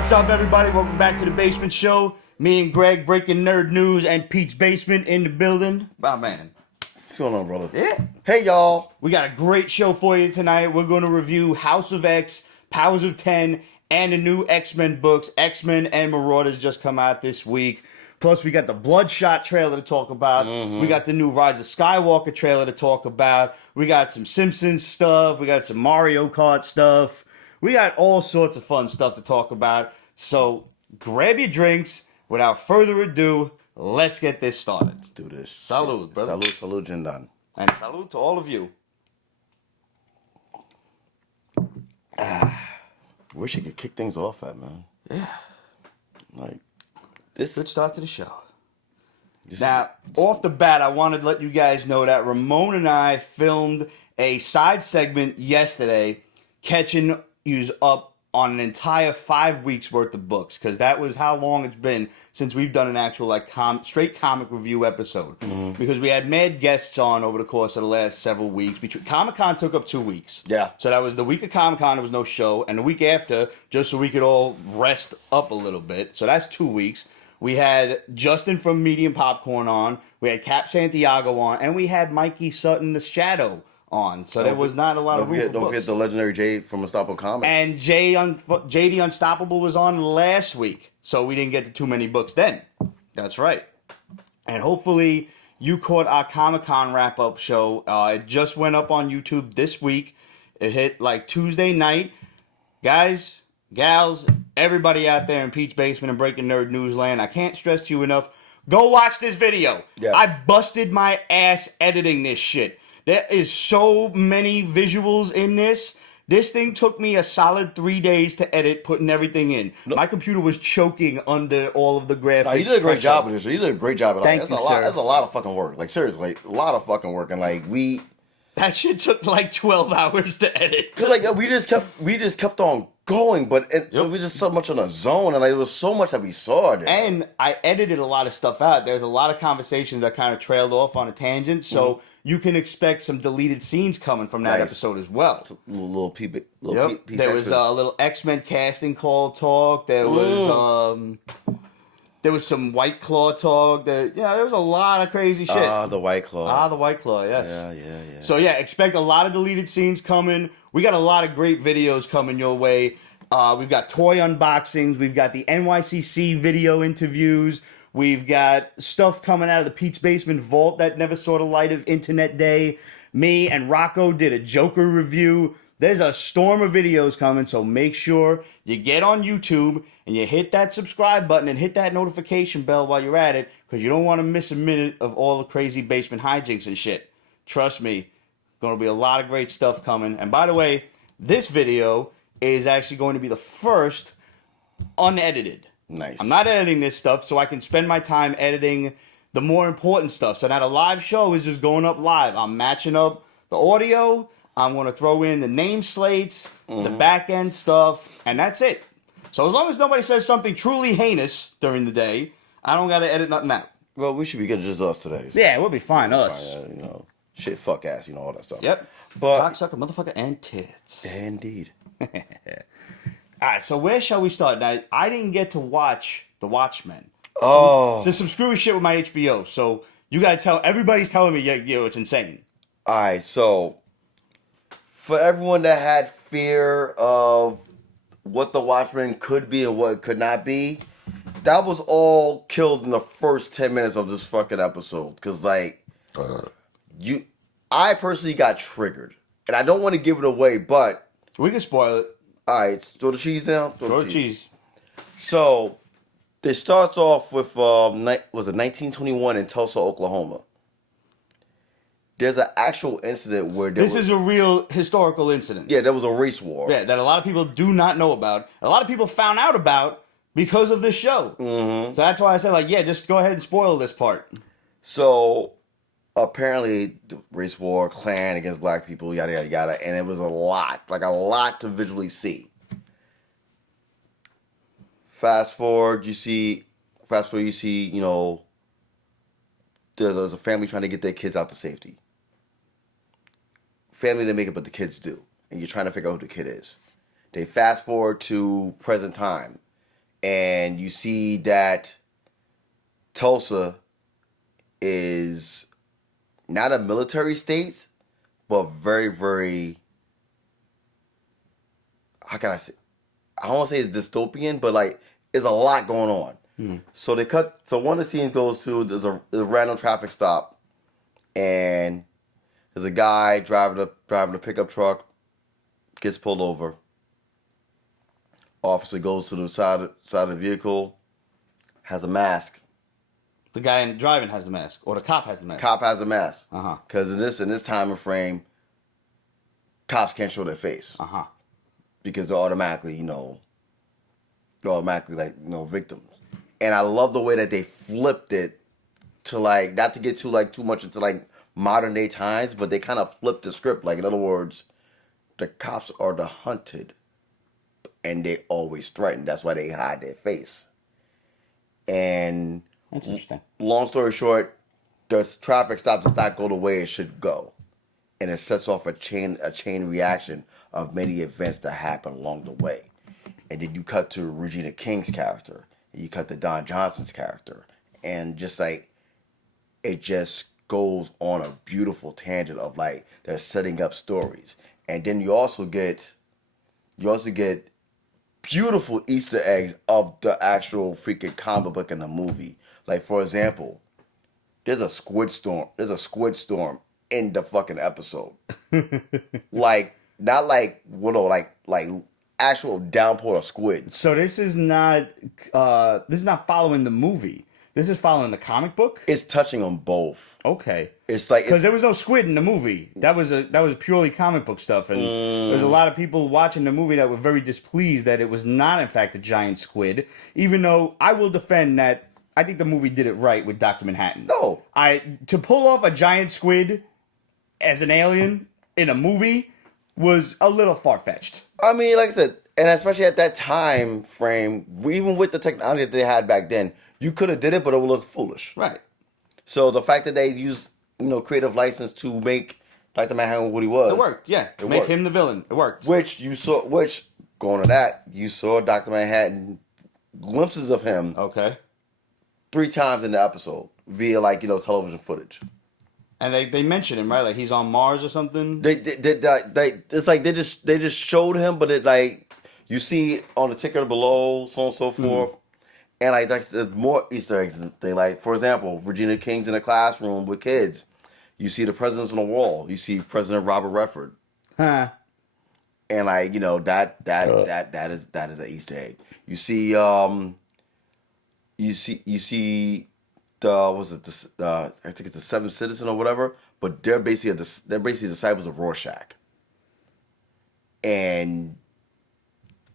What's up, everybody? Welcome back to the Basement Show. Me and Greg breaking nerd news, and Pete's Basement in the building. Oh, man. What's going on, brother? Yeah. Hey, y'all. We got a great show for you tonight. We're going to review House of X, Powers of 10, and the new X-Men books. X-Men and Marauders just come out this week. Plus, we got the Bloodshot trailer to talk about. We got the new Rise of Skywalker trailer to talk about. We got some Simpsons stuff. We got some Mario Kart stuff. We got all sorts of fun stuff to talk about. So grab your drinks. Without further ado, let's get this started. Let's do this. Salud, brother. Salud, Jindan. And salud to all of you. Wish you could kick things off at, man. Yeah. Like, this. Good start to the show. Now, off the bat, I wanted to let you guys know that Ramon and I filmed a side segment yesterday, catching yous up on an entire 5 weeks worth of books, because that was how long it's been since we've done an actual straight comic review episode. Because we had mad guests on over the course of the last several weeks. Comic-Con took up 2 weeks. Yeah. So that was the week of Comic-Con, there was no show, and the week after, just so we could all rest up a little bit. So that's 2 weeks. We had Justin from Medium Popcorn on, we had Cap Santiago on, and we had Mikey Sutton, the Shadow, on. So there was not a lot of room for Don't forget the legendary Jay from Unstoppable Comics. And JD Unstoppable was on last week, so we didn't get to too many books then. That's right. And hopefully you caught our Comic-Con wrap-up show. It just went up on YouTube this week. It hit like Tuesday night. Guys, gals, everybody out there in Pete's Basement and Breaking Nerd Newsland, I can't stress to you enough, go watch this video. Yes. I busted my ass editing this shit. There is so many visuals in this. This thing took me a solid 3 days to edit, putting everything in. My computer was choking under all of the graphics. No, you did a great job with this. You did a great job. Thank you, sir. That's a lot of fucking work. Like, seriously, a lot of fucking work. And, like, that shit took like 12 hours to edit. Cause like we just kept on going, but it was just so much on a zone, and like, there was so much that we saw there. And I edited a lot of stuff out. There's a lot of conversations that kind of trailed off on a tangent, so you can expect some deleted scenes coming from that episode as well. Little piece There was a little X-Men casting call talk. There was some White Claw talk. There was a lot of crazy shit. The White Claw. The White Claw, yes. Yeah. So yeah, expect a lot of deleted scenes coming. We got a lot of great videos coming your way. We've got toy unboxings. We've got the NYCC video interviews. We've got stuff coming out of the Pete's Basement vault that never saw the light of Internet Day. Me and Rocco did a Joker review. There's a storm of videos coming, so make sure you get on YouTube and you hit that subscribe button and hit that notification bell while you're at it, because you don't want to miss a minute of all the crazy basement hijinks and shit. Trust me, going to be a lot of great stuff coming. And by the way, this video is actually going to be the first unedited. Nice. I'm not editing this stuff, so I can spend my time editing the more important stuff. So now the live show is just going up live. I'm matching up the audio. I'm going to throw in the name slates, the back end stuff, and that's it. So as long as nobody says something truly heinous during the day, I don't got to edit nothing out. Well, we should be good, just us today. So. Yeah, we'll be fine, us. Shit, fuck ass, all that stuff. Yep. But cocksucker, motherfucker, and tits. Indeed. All right, so where shall we start? Now, I didn't get to watch The Watchmen. There's some screwy shit with my HBO, so you gotta tell, everybody's telling me, yo, it's insane. Alright, so, for everyone that had fear of what The Watchmen could be and what it could not be, that was all killed in the first 10 minutes of this fucking episode. Because, like, I personally got triggered. And I don't want to give it away, but... We can spoil it. Alright, throw the cheese down. Throw the cheese. So, it starts off with, was it 1921 in Tulsa, Oklahoma. There's an actual incident where This is a real historical incident. Yeah, there was a race war. Yeah, that a lot of people do not know about. A lot of people found out about because of this show. So that's why I said, just go ahead and spoil this part. So, apparently, the race war, Klan against black people, yada, yada, yada. And it was a lot to visually see. Fast forward, you see, there's a family trying to get their kids out to safety. Family didn't make it, but the kids do. And you're trying to figure out who the kid is. They fast forward to present time. and you see that Tulsa is not a military state, but very, very, how can I say? I don't want to say it's dystopian, but like there's a lot going on. So one of the scenes goes to there's a random traffic stop, and there's a guy driving a pickup truck, gets pulled over. Officer goes to the side of the vehicle, has a mask. The guy driving has the mask, or the cop has the mask. Cop has a mask. Uh-huh. Because in this time frame, cops can't show their face. Uh-huh. Because they're automatically, victims. And I love the way that they flipped it to like, not to get too much into like modern day times, but they kind of flipped the script. Like, in other words, the cops are the hunted, and they always threaten. That's why they hide their face. And that's interesting. Long story short, the traffic stop does not go the way it should go, and it sets off a chain reaction of many events that happen along the way. And then you cut to Regina King's character, and you cut to Don Johnson's character, and just like it just goes on a beautiful tangent of like they're setting up stories, and then you also get beautiful Easter eggs of the actual freaking comic book in the movie. Like, for example, there's a squid storm in the fucking episode. Like, not like actual downpour of squid. So this is not following the movie. This is following the comic book. It's touching on both. Okay. It's like because there was no squid in the movie. That was purely comic book stuff, and there's a lot of people watching the movie that were very displeased that it was not in fact a giant squid. Even though I will defend that, I think the movie did it right with Dr. Manhattan. No, to pull off a giant squid as an alien in a movie was a little far fetched. I mean, like I said, and especially at that time frame, even with the technology that they had back then, you could have did it, but it would look foolish. Right. So the fact that they used, creative license to make Dr. Manhattan what he was. It worked, yeah. Make him the villain. It worked. Going to that, you saw Dr. Manhattan, glimpses of him. Okay. 3 times in the episode via television footage. And they mention him, right? Like he's on Mars or something. It's like they just showed him, but it like you see on the ticker below, so on and so forth. And like there's more Easter eggs. They like, for example, Regina King's in a classroom with kids. You see the presidents on the wall. You see President Robert Redford. Huh. And like that is an Easter egg. You see I think it's the Seventh Citizen or whatever, but they're basically disciples of Rorschach, and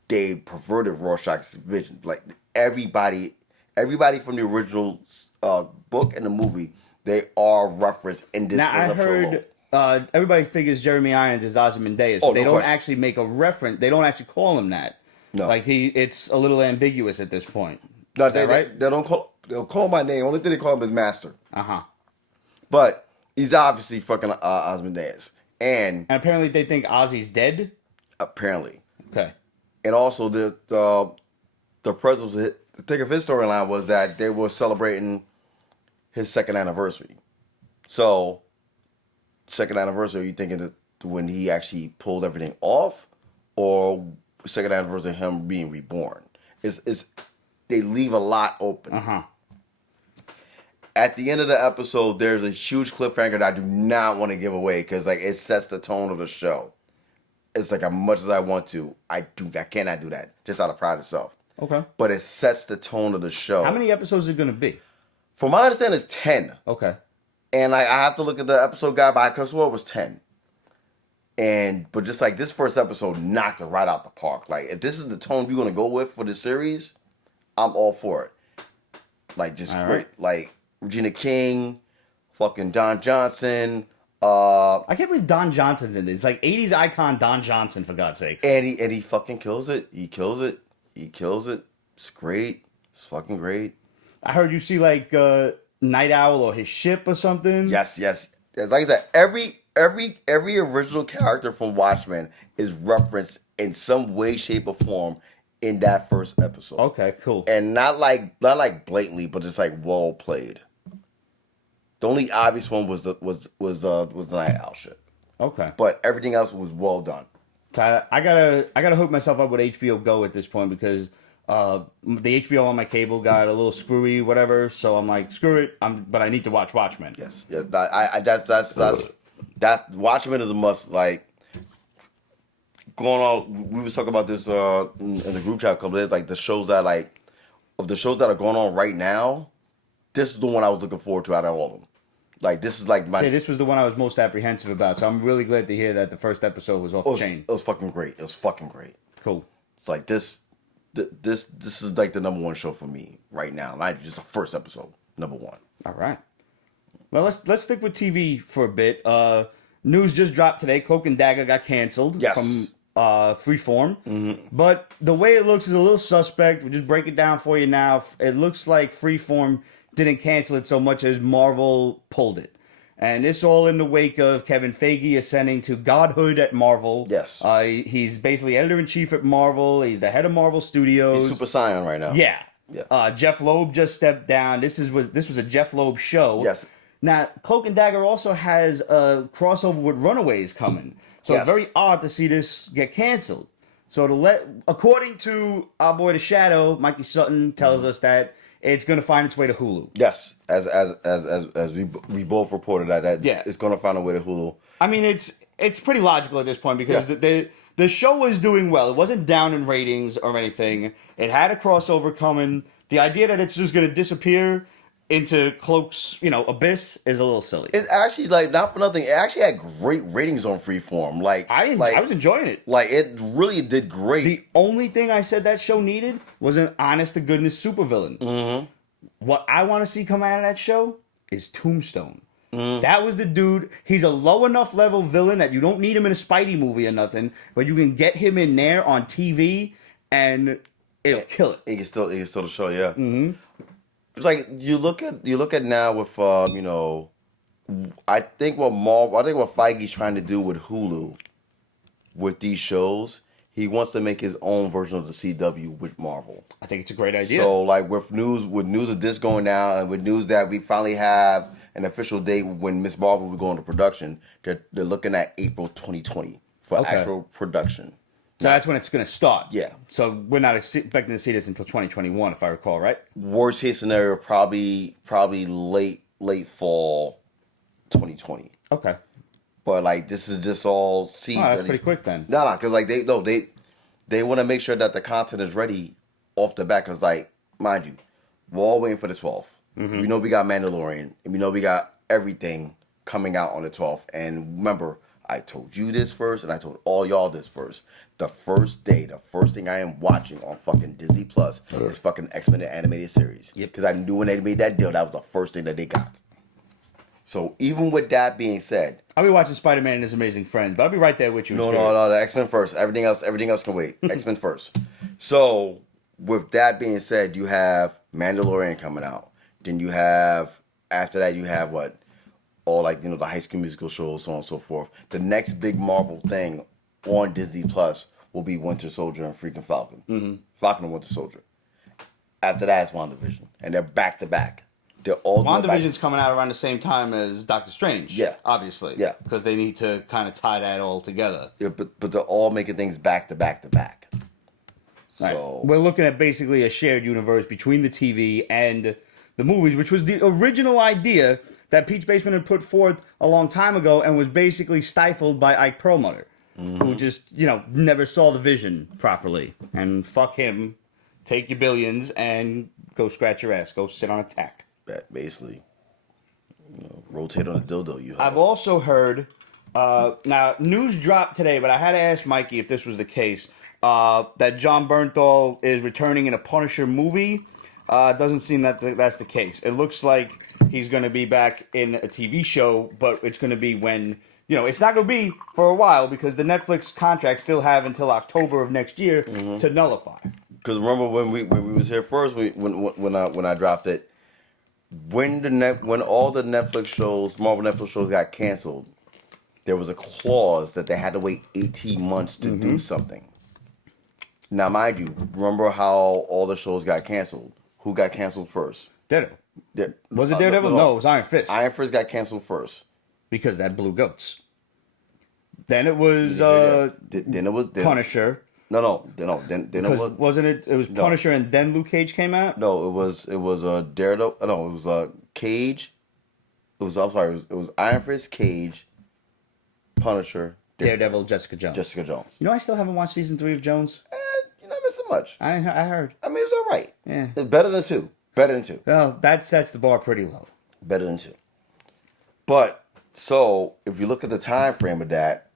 they perverted Rorschach's vision. Like everybody from the original book and the movie, they are referenced in this. Now I heard everybody figures Jeremy Irons is Ozymandias, but they don't actually make a reference. They don't actually call him that. No, like it's a little ambiguous at this point. No, right? They don't call. They'll call my name. Only thing they call him is Master. Uh-huh. But he's obviously fucking Ozymandias. And apparently they think Ozzy's dead? Apparently. Okay. And also the president's the thing of his storyline was that they were celebrating his 2nd anniversary. So, 2nd anniversary, are you thinking that when he actually pulled everything off, or 2nd anniversary of him being reborn? They leave a lot open. Uh-huh. At the end of the episode, there's a huge cliffhanger that I do not want to give away because like it sets the tone of the show. It's like as much as I want to, I cannot do that just out of pride of self. Okay. But it sets the tone of the show. How many episodes are it going to be? From my understanding, it's 10. Okay. And I have to look at the episode guide, but I could have swore it was 10. But just like this first episode knocked it right out the park. Like if this is the tone you're going to go with for the series, I'm all for it. Like just all great. Right. Like Regina King, fucking Don Johnson. I can't believe Don Johnson's in this. It's like 80s icon Don Johnson, for God's sakes. And he fucking kills it. He kills it. It's great. It's fucking great. I heard you see like Night Owl or his ship or something. Yes. Like I said, every original character from Watchmen is referenced in some way, shape, or form in that first episode. Okay, cool. And not like blatantly, but just like well played. The only obvious one was the Night Owl shit. Okay. But everything else was well done. So I gotta hook myself up with HBO Go at this point because the HBO on my cable got a little screwy, whatever. So I'm like, screw it. But I need to watch Watchmen. Yes, yeah. That's Watchmen is a must. Like going on, we was talking about this in the group chat a couple days. Like the shows that of the shows that are going on right now, this is the one I was looking forward to out of all of them. Like this is like my. Say, this was the one I was most apprehensive about. So I'm really glad to hear that the first episode was off the chain. It was fucking great. It was fucking great. Cool. It's like this is like the number one show for me right now. Not just the first episode, number one. All right. Well, let's stick with TV for a bit. News just dropped today. Cloak and Dagger got canceled from Freeform. Mm-hmm. But the way it looks is a little suspect. We'll just break it down for you now. It looks like Freeform didn't cancel it so much as Marvel pulled it. And this all in the wake of Kevin Feige ascending to godhood at Marvel. Yes. He's basically editor-in-chief at Marvel. He's the head of Marvel Studios. He's Super Saiyan right now. Yeah. Yeah. Jeff Loeb just stepped down. This was a Jeff Loeb show. Yes. Now, Cloak and Dagger also has a crossover with Runaways coming. So it's very odd to see this get canceled. So according to our boy The Shadow, Mikey Sutton tells us that it's going to find its way to Hulu. Yes, as we both reported that it's going to find a way to Hulu. I mean, it's pretty logical at this point because the show was doing well. It wasn't down in ratings or anything. It had a crossover coming. The idea that it's just going to disappear into Cloak's, abyss is a little silly. It's actually not for nothing. It actually had great ratings on Freeform. I was enjoying it. Like it really did great. The only thing I said that show needed was an honest to goodness supervillain. Mm-hmm. What I want to see come out of that show is Tombstone. Mm. That was the dude. He's a low enough level villain that you don't need him in a Spidey movie or nothing, but you can get him in there on TV and it'll kill it. He can still the show, yeah. Mm-hmm. It's like you look at now with I think what Feige's trying to do with Hulu with these shows, he wants to make his own version of the CW with Marvel. I think it's a great idea. So like with news of this going down and with news that we finally have an official date when Miss Marvel will go into production, they're looking at April 2020 for actual production. So that's when it's going to start. Yeah. So we're not expecting to see this until 2021, if I recall, right? Worst case scenario, probably late fall 2020. Okay. But like this is just all season. Oh, that's pretty quick then. No, because like they want to make sure that the content is ready off the bat. Because like, mind you, we're all waiting for the 12th. Mm-hmm. We know we got Mandalorian, and we know we got everything coming out on the 12th. And remember, I told you this first, and I told all y'all this first. The first thing I am watching on fucking Disney Plus is fucking X-Men the animated series. Yep. Because I knew when they made that deal, that was the first thing that they got. So even with that being said, I'll be watching Spider-Man and His Amazing Friends, but I'll be right there with you. No, the X-Men first. Everything else can wait. X-Men first. So with that being said, you have Mandalorian coming out. Then you have after that you have what? All the High School Musical shows, so on and so forth. The next big Marvel thing on Disney Plus will be Winter Soldier and freaking Falcon. Mm-hmm. Falcon and Winter Soldier. After that, it's WandaVision. And they're back to back. They're all WandaVision's coming out around the same time as Doctor Strange. Yeah. Obviously. Yeah. Because they need to kind of tie that all together. Yeah, but they're all making things back to back to back. So right. We're looking at basically a shared universe between the TV and the movies, which was the original idea that Peach Basement had put forth a long time ago and was basically stifled by Ike Perlmutter, who just, never saw the vision properly. And fuck him, take your billions and go scratch your ass, go sit on a tack. That basically, rotate on a dildo. I've also heard, now news dropped today, but I had to ask Mikey if this was the case, that John Bernthal is returning in a Punisher movie. Doesn't seem that that's the case. It looks like he's going to be back in a TV show, but it's going to be when, it's not going to be for a while because the Netflix contracts still have until October of next year to nullify. Because remember when we was here first, when I dropped it, when all the Netflix shows, Marvel Netflix shows got canceled, there was a clause that they had to wait 18 months to do something. Now, mind you, remember how all the shows got canceled? Who got canceled first? Daredevil. Yeah. Was it Daredevil? No, it was Iron Fist. Iron Fist got canceled first. Because that blue goats. Then it was Then it was Punisher. No. Then it was. Wasn't it? It was Punisher and then Luke Cage came out. No, it was Daredevil. No, it was Cage. I'm sorry. It was Iron Fist, Cage, Punisher, Daredevil, Jessica Jones. Jessica Jones. You know, I still haven't watched season 3 of Jones. You're not missing much. I heard. I mean, it's all right. Yeah. It's better than 2. Better than 2. Well, that sets the bar pretty low. Better than 2. But so if you look at the time frame of that,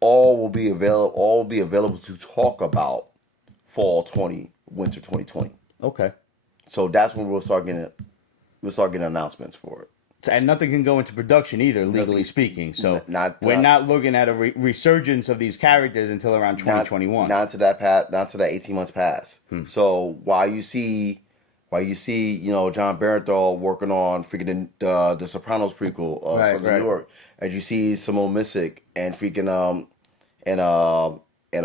all will be available to talk about fall 20, winter 2020. Okay. So that's when we'll start getting announcements for it. So, and nothing can go into production either, legally speaking. So we're not not looking at a resurgence of these characters until around 2021. Not to that 18 months pass. So while you see, John Barenthal working on freaking the Sopranos prequel from New York, and you see Simone Missick and freaking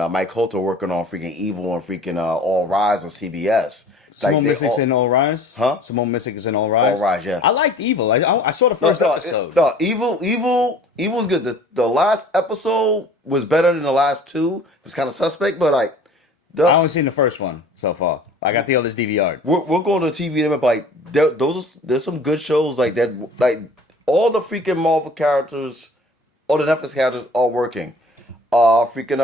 Mike Coulter working on freaking Evil and freaking All Rise on CBS. Simone Missick's in All Rise? Huh? Simone Missick is in All Rise? All Rise, yeah. I liked Evil. I saw the first episode. Evil's good. The last episode was better than the last 2. It was kind of suspect, but like... I only seen the first one so far. I got the others DVR'd. We're going to TV and like, there's some good shows like that. Like, all the freaking Marvel characters, all the Netflix characters are working. Jessica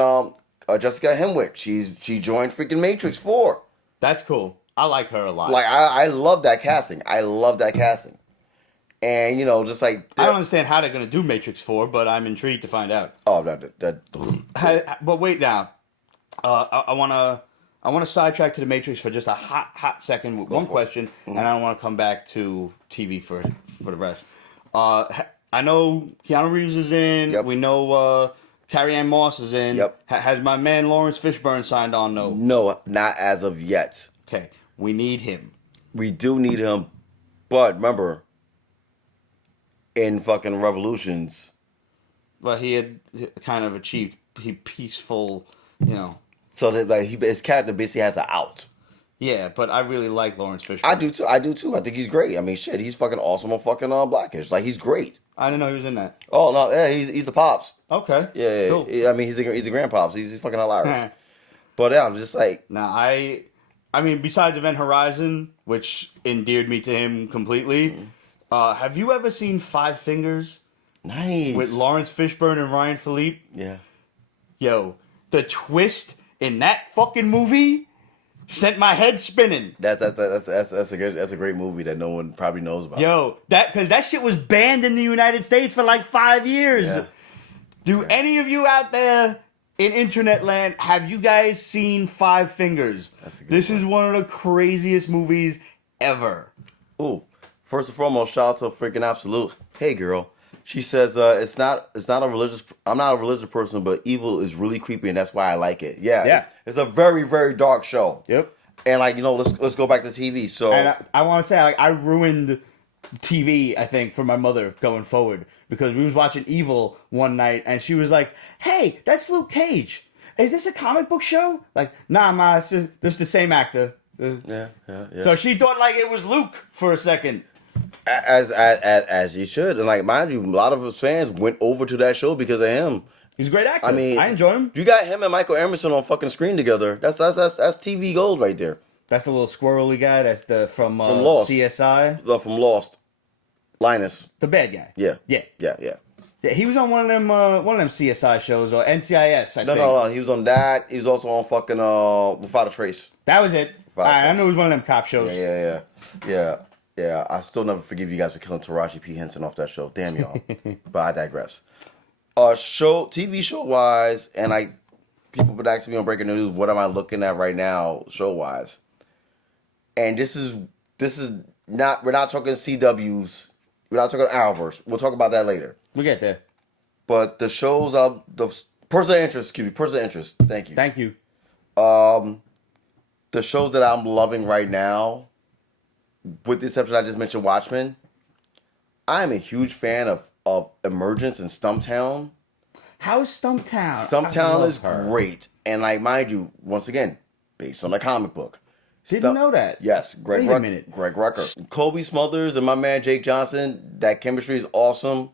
Henwick, she joined freaking Matrix 4. That's cool. I like her a lot. Like, I love that casting. And, just like... I don't understand how they're going to do Matrix 4, but I'm intrigued to find out. Oh, But wait now. I want to sidetrack to the Matrix for just a hot second with one question, and I want to come back to TV for the rest. I know Keanu Reeves is in. Yep. We know Carrie Ann Moss is in. Yep. Has my man Lawrence Fishburne signed on? No. No, not as of yet. Okay, we need him. We do need him, but remember, in fucking Revolutions... But he had kind of achieved peaceful, So that like his character basically has an out. Yeah, but I really like Lawrence Fishburne. I do too. I think he's great. I mean, shit, he's fucking awesome on fucking Blackish. Like, he's great. I didn't know he was in that. Oh no, yeah, he's the pops. Okay. Yeah, cool. I mean, he's a grandpops. He's fucking hilarious. But yeah, I'm just like, now I mean, besides Event Horizon, which endeared me to him completely, have you ever seen Five Fingers? Nice. With Lawrence Fishburne and Ryan Philippe? Yeah. Yo, the twist in that fucking movie sent my head spinning. That's a great movie that no one probably knows about. Yo, because that shit was banned in the United States for like 5 years. Yeah. Do any of you out there in internet land, have you guys seen Five Fingers? This is one of the craziest movies ever. Ooh, first and foremost, shout out to freaking Absolute. Hey, girl. She says, it's not a religious, I'm not a religious person, but evil is really creepy, and that's why I like it. Yeah. It's a very, very dark show. Yep. And like, let's go back to TV. So, and I want to say, like, I ruined TV, I think, for my mother going forward, because we was watching Evil one night, and she was like, "Hey, that's Luke Cage. Is this a comic book show?" Like, nah, ma, it's just the same actor. Yeah. So she thought like it was Luke for a second. As you should, and like, mind you, a lot of his fans went over to that show because of him. He's a great actor. I mean, I enjoy him. You got him and Michael Emerson on fucking screen together. That's TV gold right there. That's the little squirrely guy. That's from Lost. CSI. From Lost. Linus. The bad guy. Yeah. Yeah, he was on one of them CSI shows or NCIS. I think. No. He was on that. He was also on fucking Without a Trace. That was it. I know it was one of them cop shows. Yeah. I still never forgive you guys for killing Taraji P. Henson off that show. Damn y'all. But I digress. TV show wise, and people been asking me on Breaking News, what am I looking at right now, show wise? And this is not, we're not talking CWs, we're not talking Arrowverse. We'll talk about that later. We'll get there. But the shows the person of interest. Thank you. The shows that I'm loving right now, with the exception I just mentioned, Watchmen, I am a huge fan of Emergence and Stumptown. How's Stumptown? Stumptown is great. And like, mind you, once again, based on a comic book. Didn't know that. Yes, Wait a minute. Greg Rucka. Kobe Smulders and my man Jake Johnson, that chemistry is awesome.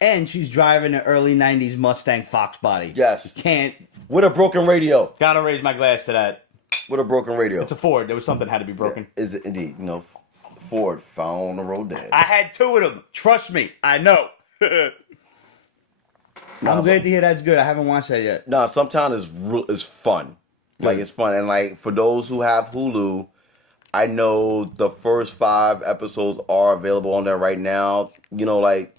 And she's driving an early 90s Mustang Fox body. Yes. Can't. With a broken radio. Gotta raise my glass to that. With a broken radio. It's a Ford. There was something had to be broken. Yeah, is it indeed? You know, Ford found on the road dead. I had 2 of them. Trust me. I know. I'm glad to hear that's good. I haven't watched that yet. No, sometimes it's fun. Like, it's fun. And, like, for those who have Hulu, I know the first 5 episodes are available on there right now. You know, like,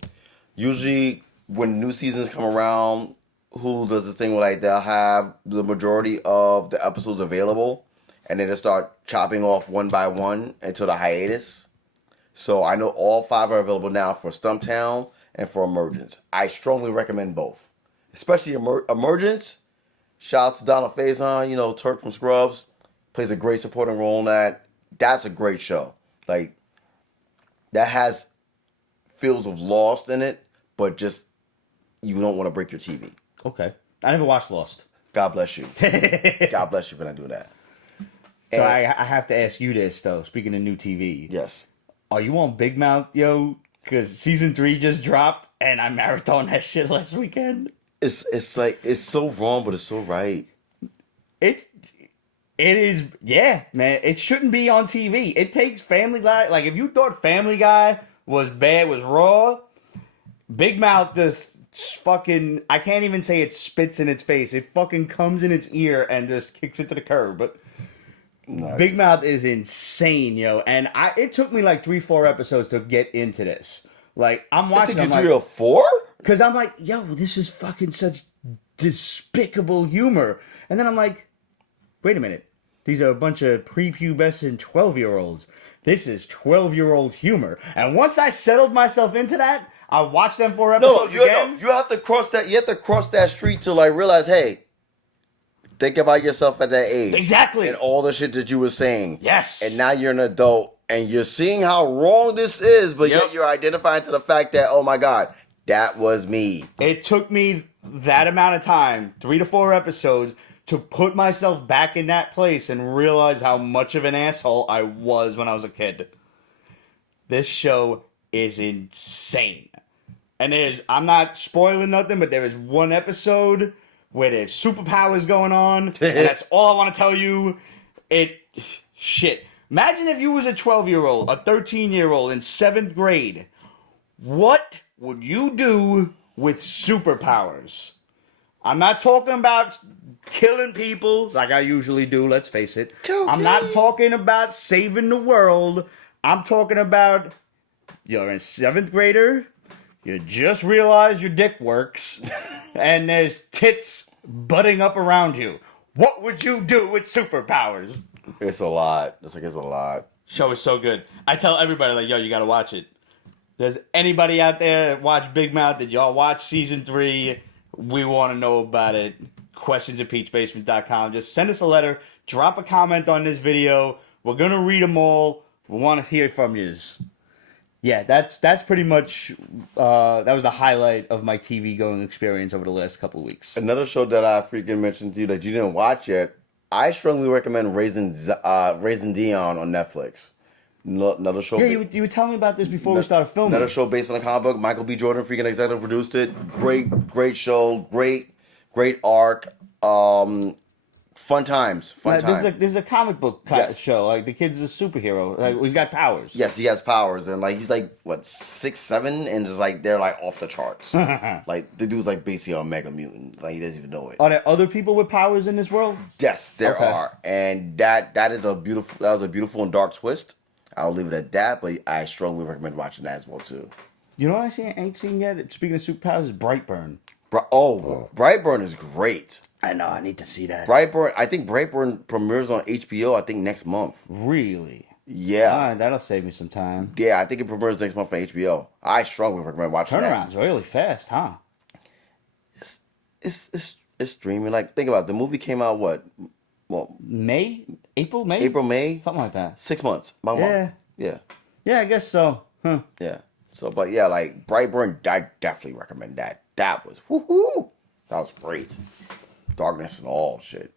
usually when new seasons come around, Hulu does this thing where, like, they'll have the majority of the episodes available, and then they'll start chopping off one by one until the hiatus. So I know all 5 are available now for Stumptown and for Emergence. I strongly recommend both. Especially Emergence. Shout out to Donald Faison, you know, Turk from Scrubs. Plays a great supporting role in that. That's a great show. Like, that has feels of Lost in it, but just, you don't want to break your TV. Okay. I never watched Lost. God bless you. God bless you for not doing that. So I have to ask you this, though, speaking of new TV. Yes. Are you on Big Mouth, yo? Because season 3 just dropped, and I marathoned that shit last weekend. It's like, it's so wrong, but it's so right. It is, yeah, man. It shouldn't be on TV. It takes Family Guy. Like, if you thought Family Guy was bad, was raw, Big Mouth just fucking, I can't even say it spits in its face. It fucking comes in its ear and just kicks it to the curb. But Big Mouth is insane, yo. And it took me like 3-4 episodes to get into this. Like, I'm watching. It took you 3 or 4? Because I'm like, yo, this is fucking such despicable humor. And then I'm like, wait a minute. These are a bunch of prepubescent 12-year-olds. This is 12-year-old humor. And once I settled myself into that, I watched them 4 episodes again. No, you have to cross that. You have to cross that street to like realize, hey, think about yourself at that age. Exactly. And all the shit that you were saying. Yes. And now you're an adult and you're seeing how wrong this is, but yet you're identifying to the fact that, oh my God, that was me. It took me that amount of time, 3 to 4 episodes, to put myself back in that place and realize how much of an asshole I was when I was a kid. This show is insane. And I'm not spoiling nothing, but there is one episode where there's superpowers going on, and that's all I want to tell you. Shit. Imagine if you was a 12-year-old, a 13-year-old in 7th grade. What would you do with superpowers? I'm not talking about killing people like I usually do, let's face it. Okay. I'm not talking about saving the world. I'm talking about you're a 7th grader, you just realized your dick works, and there's tits butting up around you. What would you do with superpowers? It's a lot. It's a lot. Show is so good. I tell everybody, like, yo, you gotta watch it. Does anybody out there watch Big Mouth? Did y'all watch season 3? We want to know about it. questions@peachbasement.com. Just send us a letter. Drop a comment on this video. We're going to read them all. We want to hear from yous. Yeah, that's pretty much, that was the highlight of my TV going experience over the last couple of weeks. Another show that I freaking mentioned to you that you didn't watch yet, I strongly recommend Raising Dion on Netflix. Another show. Yeah, you were telling me about this before we started filming. Another show based on a comic book. Michael B. Jordan freaking executive produced it. Great show. Great arc. Fun times. This is a comic book kind of show. Like, the kid's a superhero. Like, he's got powers. Yes, he has powers, and like he's like what 6'7", and just like they're like off the charts. Like the dude's like basically a mega mutant. Like he doesn't even know it. Are there other people with powers in this world? Yes, there are, and that was a beautiful and dark twist. I'll leave it at that, but I strongly recommend watching that as well too. You know what I ain't seen yet? Speaking of superpowers, is Brightburn. Brightburn is great. I know, I need to see that. I think Brightburn premieres on HBO, I think next month. Really? Yeah. All right, that'll save me some time. Yeah, I think it premieres next month on HBO. I strongly recommend watching that. Turnaround's really fast, huh? It's streaming. Like, think about it. The movie came out what? Well, April, May? Something like that. 6 months. About a month. Yeah. Yeah, I guess so. Huh. Yeah. So, but yeah, like Brightburn, I definitely recommend that. That was, woohoo! That was great. darkness and all shit.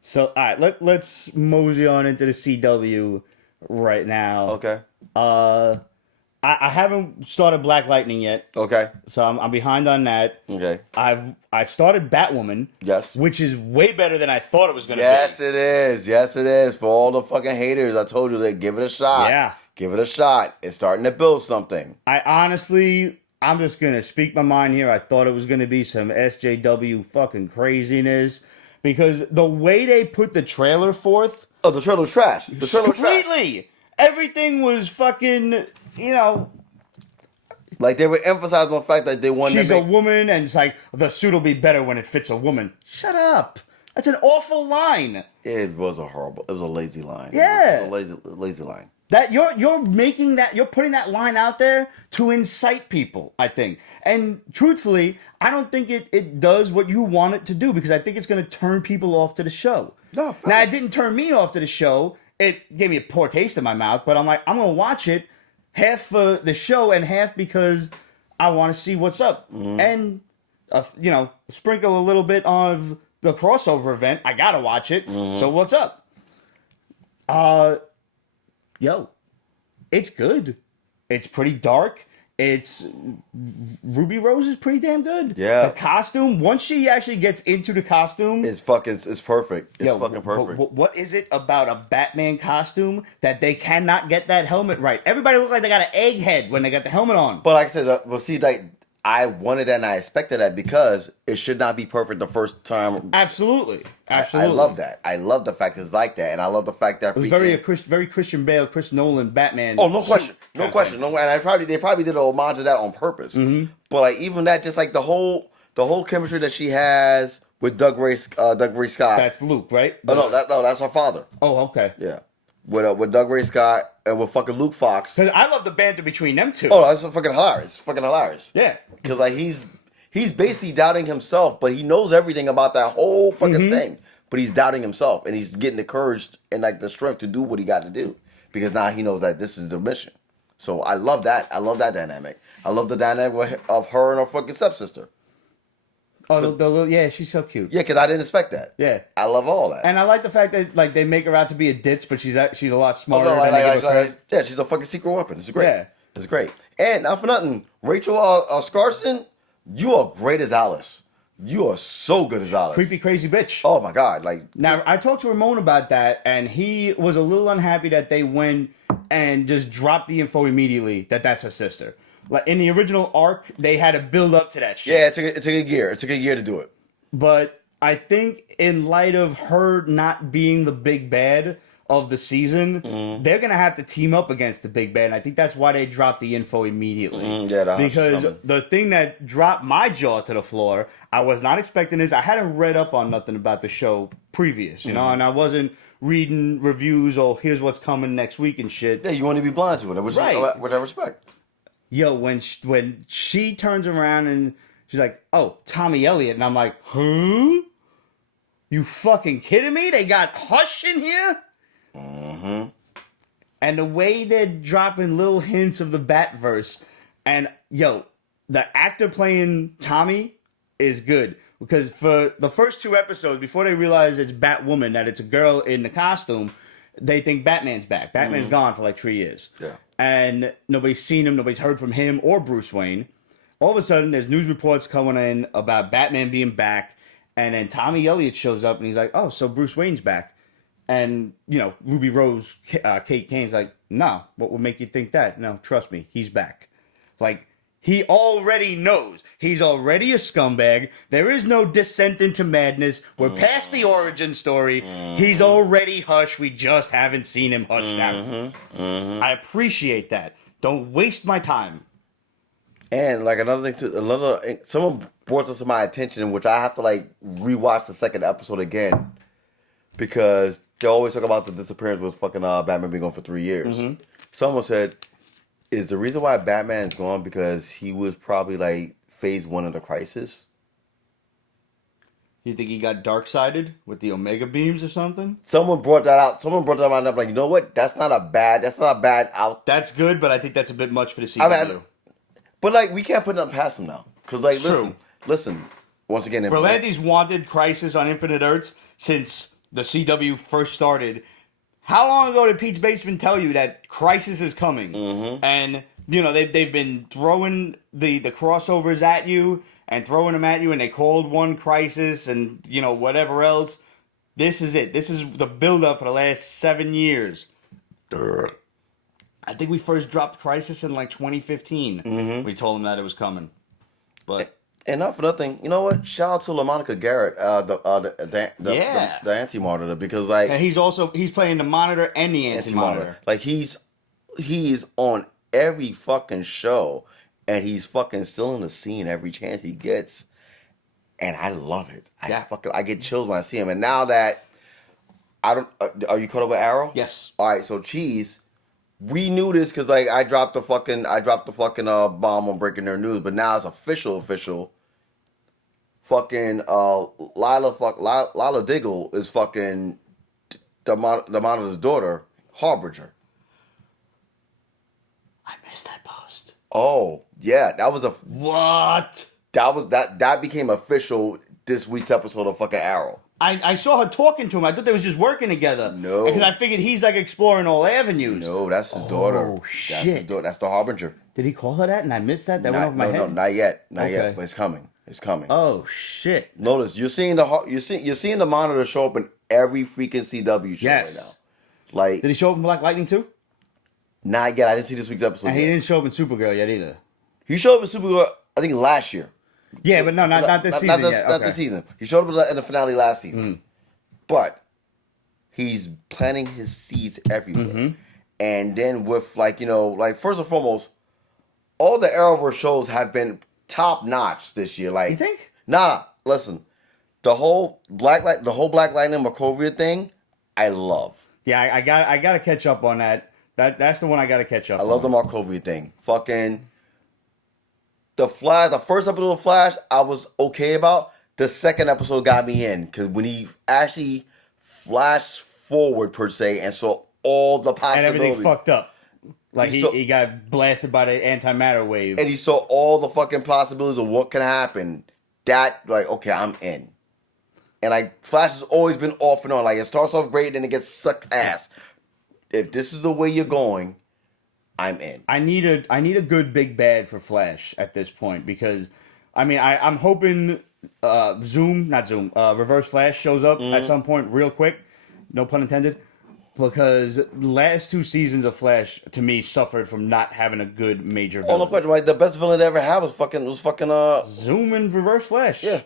So, all right, let's mosey on into the CW right now. Okay. I haven't started Black Lightning yet, Okay. so I'm behind on that. Okay. I started Batwoman, Yes. which is way better than I thought it was gonna Yes, be. it is. Yes, it is. For all the fucking haters, I told you that give it a shot. Yeah. Give it a shot. It's starting to build something. I'm just gonna speak my mind here. I thought it was gonna be some SJW fucking craziness because the way they put the trailer forth, Oh, the trailer was trash. The trailer was trash. completely, everything was fucking, you know. Like they were emphasizing the fact that they wanted She's to a make... woman, and it's like the suit will be better when it fits a woman. Shut up. That's an awful line. It was a horrible... It was a lazy line. Yeah. It was a lazy line. That you're making that, you're putting that line out there to incite people, I think. And truthfully, I don't think it does what you want it to do because I think it's going to turn people off to the show. No, fine. Now, it didn't turn me off to the show. It gave me a poor taste in my mouth, but I'm like, I'm going to watch it half for the show and half because I want to see what's up. Mm-hmm. And, you know, sprinkle a little bit of the crossover event. I got to watch it. Mm-hmm. So what's up? Yo, it's good. It's pretty dark. It's Ruby Rose is pretty damn good. Yeah. The costume, once she actually gets into the costume, It's perfect. It's fucking perfect. What is it about a Batman costume that they cannot get that helmet right? Everybody looks like they got an egg head when they got the helmet on. But like I said, well, see, like I wanted that and I expected that because it should not be perfect the first time. Absolutely. I love that. I love the fact it's like that, and I love the fact that It was very Christian Bale, Chris Nolan, Batman. Oh, no question, no suit question, no. And they probably did an homage to that on purpose. Mm-hmm. But like even that, just like the whole chemistry that she has with Doug Ray Scott. That's Luke, right? No, that's her father. Oh, okay. Yeah, with Doug Ray Scott and with fucking Luke Fox. Because I love the banter between them two. Oh, that's fucking hilarious. Fucking hilarious. Yeah. Because like he's basically doubting himself, but he knows everything about that whole fucking thing. But he's doubting himself, and he's getting the courage and like the strength to do what he got to do because now he knows that this is the mission. So I love that. I love that dynamic. I love the dynamic of her and her fucking stepsister. Oh, yeah, she's so cute. Yeah, because I didn't expect that. Yeah. I love all that. And I like the fact that like they make her out to be a ditz, but she's a lot Oh, smarter no, than they give her credit. yeah, she's a fucking secret weapon. It's great. Yeah. It's great. And not for nothing, Rachel Scarson, you are great as Alice. You are so good as Alice. Creepy, crazy bitch. Oh my god! Like Now, I talked to Ramon about that, and he was a little unhappy that they went and just dropped the info immediately that that's her sister. Like in the original arc, they had to build up to that shit. yeah, it took a year. It took a year to do it. But I think in light of her not being the big bad of the season, they're going to have to team up against the big bad. And I think that's why they dropped the info immediately. Yeah, that because coming. the thing that dropped my jaw to the floor, I was not expecting this. I hadn't read up on nothing about the show previous, you know, and I wasn't reading reviews or here's what's coming next week and shit. Yeah, you want to be blind to it, which Right. which I respect. Yo, when she turns around and she's like, "Oh, Tommy Elliott," and I'm like, "Huh? You fucking kidding me? They got Hush in here?" And the way they're dropping little hints of the Batverse, and yo, the actor playing Tommy is good because for the first 2 episodes, before they realize it's Batwoman, that it's a girl in the costume, they think Batman's back. Batman's gone for like 3 years. Yeah. And nobody's seen him, nobody's heard from him or Bruce Wayne. All of a sudden, there's news reports coming in about Batman being back, and then Tommy Elliott shows up and he's like, "Oh, so Bruce Wayne's back." And, you know, Ruby Rose, Kate Kane's like, "No, what would make you think that? No, trust me, he's back." Like, he already knows. He's already a scumbag. There is no descent into madness. We're past the origin story. He's already Hush. We just haven't seen him hushed out. I appreciate that. Don't waste my time. And like another thing, someone brought this to my attention, which I have to like rewatch the second episode again because they always talk about the disappearance with fucking Batman being gone for 3 years. Someone said, "Is the reason why Batman's gone because he was probably like phase 1 of the crisis?" You think he got dark-sided with the Omega beams or something? Someone brought that out. Someone brought that out. And I'm like, you know what? That's not a bad out. That's good, but I think that's a bit much for the CW. But like, we can't put nothing past him now. Because like, True. listen. once again, Berlanti's wanted Crisis on Infinite Earths since the CW first started. How long ago did Pete's Basement tell you that Crisis is coming? Mm-hmm. And, you know, they've been throwing the crossovers at you and throwing them at you, and they called one Crisis and, you know, whatever else. This is it. This is the build-up for the last 7 years. I think we first dropped Crisis in like 2015. Mm-hmm. We told them that it was coming. But and not for nothing, you know what? Shout out to LaMonica Garrett, the anti-monitor, because like, and he's playing the Monitor and the anti-monitor. Like he's on every fucking show, and he's fucking still in the scene every chance he gets, and I love it. I get chills when I see him. And now that I don't, are you caught up with Arrow? Yes. All right, so Cheese. We knew this because like I dropped the fucking bomb on Breaking Their News, but now it's official. Fucking Lila Diggle is fucking the Monitor's daughter, Harbinger. I missed that post. Oh yeah, that was what? That became official this week's episode of fucking Arrow. I saw her talking to him. I thought they was just working together. No. Because I figured he's like exploring all avenues. No, that's his daughter. Oh, shit. That's the Harbinger. Did he call her that and I missed that? That went off my head? No, not yet. Okay. But it's coming. It's coming. Oh, shit. Notice, you're seeing the Monitor show up in every freaking CW show right now. Like, did he show up in Black Lightning too? Not yet. I didn't see this week's episode And he didn't show up in Supergirl yet either. He showed up in Supergirl, I think, last year. Yeah, but no, not this season yet. Not this season. He showed up in the finale last season. But he's planting his seeds everywhere. Mm-hmm. And then with, like, you know, like, first and foremost, all the Arrowverse shows have been top notch this year. Like, you think? Nah, listen. The whole Black Lightning Sokovia thing, I love. Yeah, I got to catch up on that. That's the one I got to catch up on. I love the Markovia thing. Fucking the Flash, the first episode of Flash, I was okay about. The second episode got me in because when he actually flashed forward per se and saw all the possibilities. And everything fucked up. Like he got blasted by the antimatter wave. And he saw all the fucking possibilities of what can happen. That, like, okay, I'm in. And like Flash has always been off and on. Like it starts off great, then it gets sucked ass. If this is the way you're going, I'm in. I need a good big bad for Flash at this point because I mean I'm hoping Reverse Flash shows up at some point real quick. No pun intended. Because last two seasons of Flash to me suffered from not having a good major villain. Oh no question, right? The best villain they ever had was fucking Zoom and Reverse Flash. Yeah.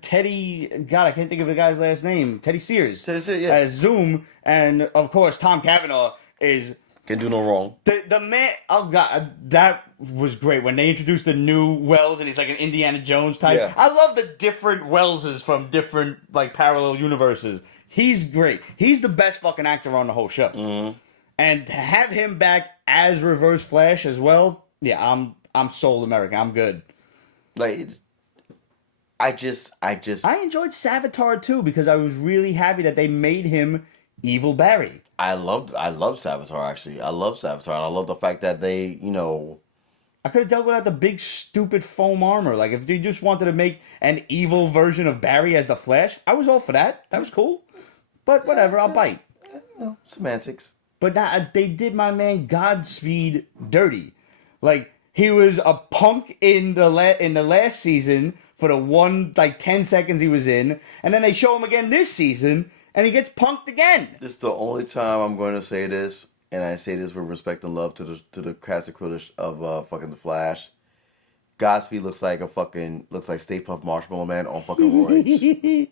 Teddy, God, I can't think of the guy's last name. Teddy Sears. Yeah. As Zoom, and of course Tom Cavanaugh is can do no wrong. The man. Oh God, that was great when they introduced the new Wells, and he's like an Indiana Jones type. Yeah. I love the different Welleses from different like parallel universes. He's great. He's the best fucking actor on the whole show. Mm-hmm. And to have him back as Reverse Flash as well, yeah, I'm sold America. I'm good. Like, I enjoyed Savitar too because I was really happy that they made him Evil Barry. I love Savitar actually. I love Savitar. And I love the fact that they, you know, I could have dealt without the big stupid foam armor. Like if you just wanted to make an evil version of Barry as the Flash, I was all for that. That was cool. But whatever, I'll bite. No, semantics. But they did my man Godspeed dirty. Like he was a punk in the last season for the 10 seconds he was in, and then they show him again this season, and he gets punked again. This is the only time I'm going to say this, and I say this with respect and love to the classic critic of fucking the Flash. Godspeed looks like Stay Puft Marshmallow Man on fucking roids.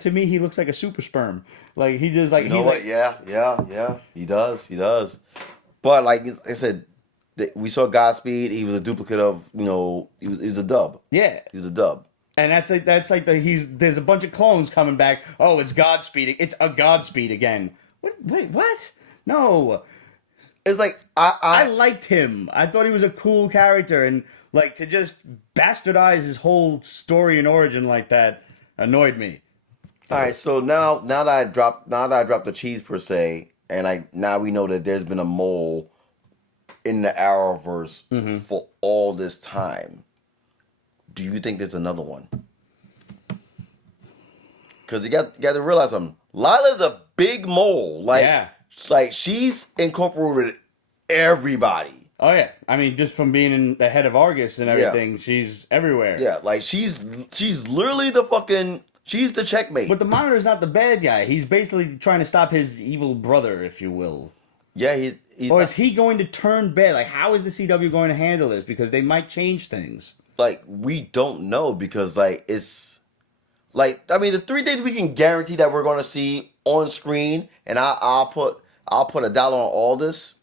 To me, he looks like a super sperm. Like he just like you know what? Yeah. He does. But like I said, we saw Godspeed. He was a duplicate of he was a dub. Yeah, he was a dub. And there's a bunch of clones coming back. Oh, it's Godspeed. It's a Godspeed again. Wait, what? No. It's like I liked him. I thought he was a cool character, and like to just bastardize his whole story and origin like that annoyed me. All right, so now that I dropped the cheese per se, and now we know that there's been a mole in the Arrowverse for all this time. do you think there's another one? Because you got to realize something. Lila's a big mole. Like she's incorporated everybody. Oh yeah, I mean, just from being in the head of Argus and everything, she's everywhere. Yeah, like she's literally she's the checkmate. But the Monitor's not the bad guy. He's basically trying to stop his evil brother, if you will. Yeah, he's or is he going to turn bad? Like, how is the CW going to handle this? Because they might change things. Like, we don't know because, like, it's... Like, I mean, the 3 things we can guarantee that we're going to see on screen, and I'll put $1 on all this.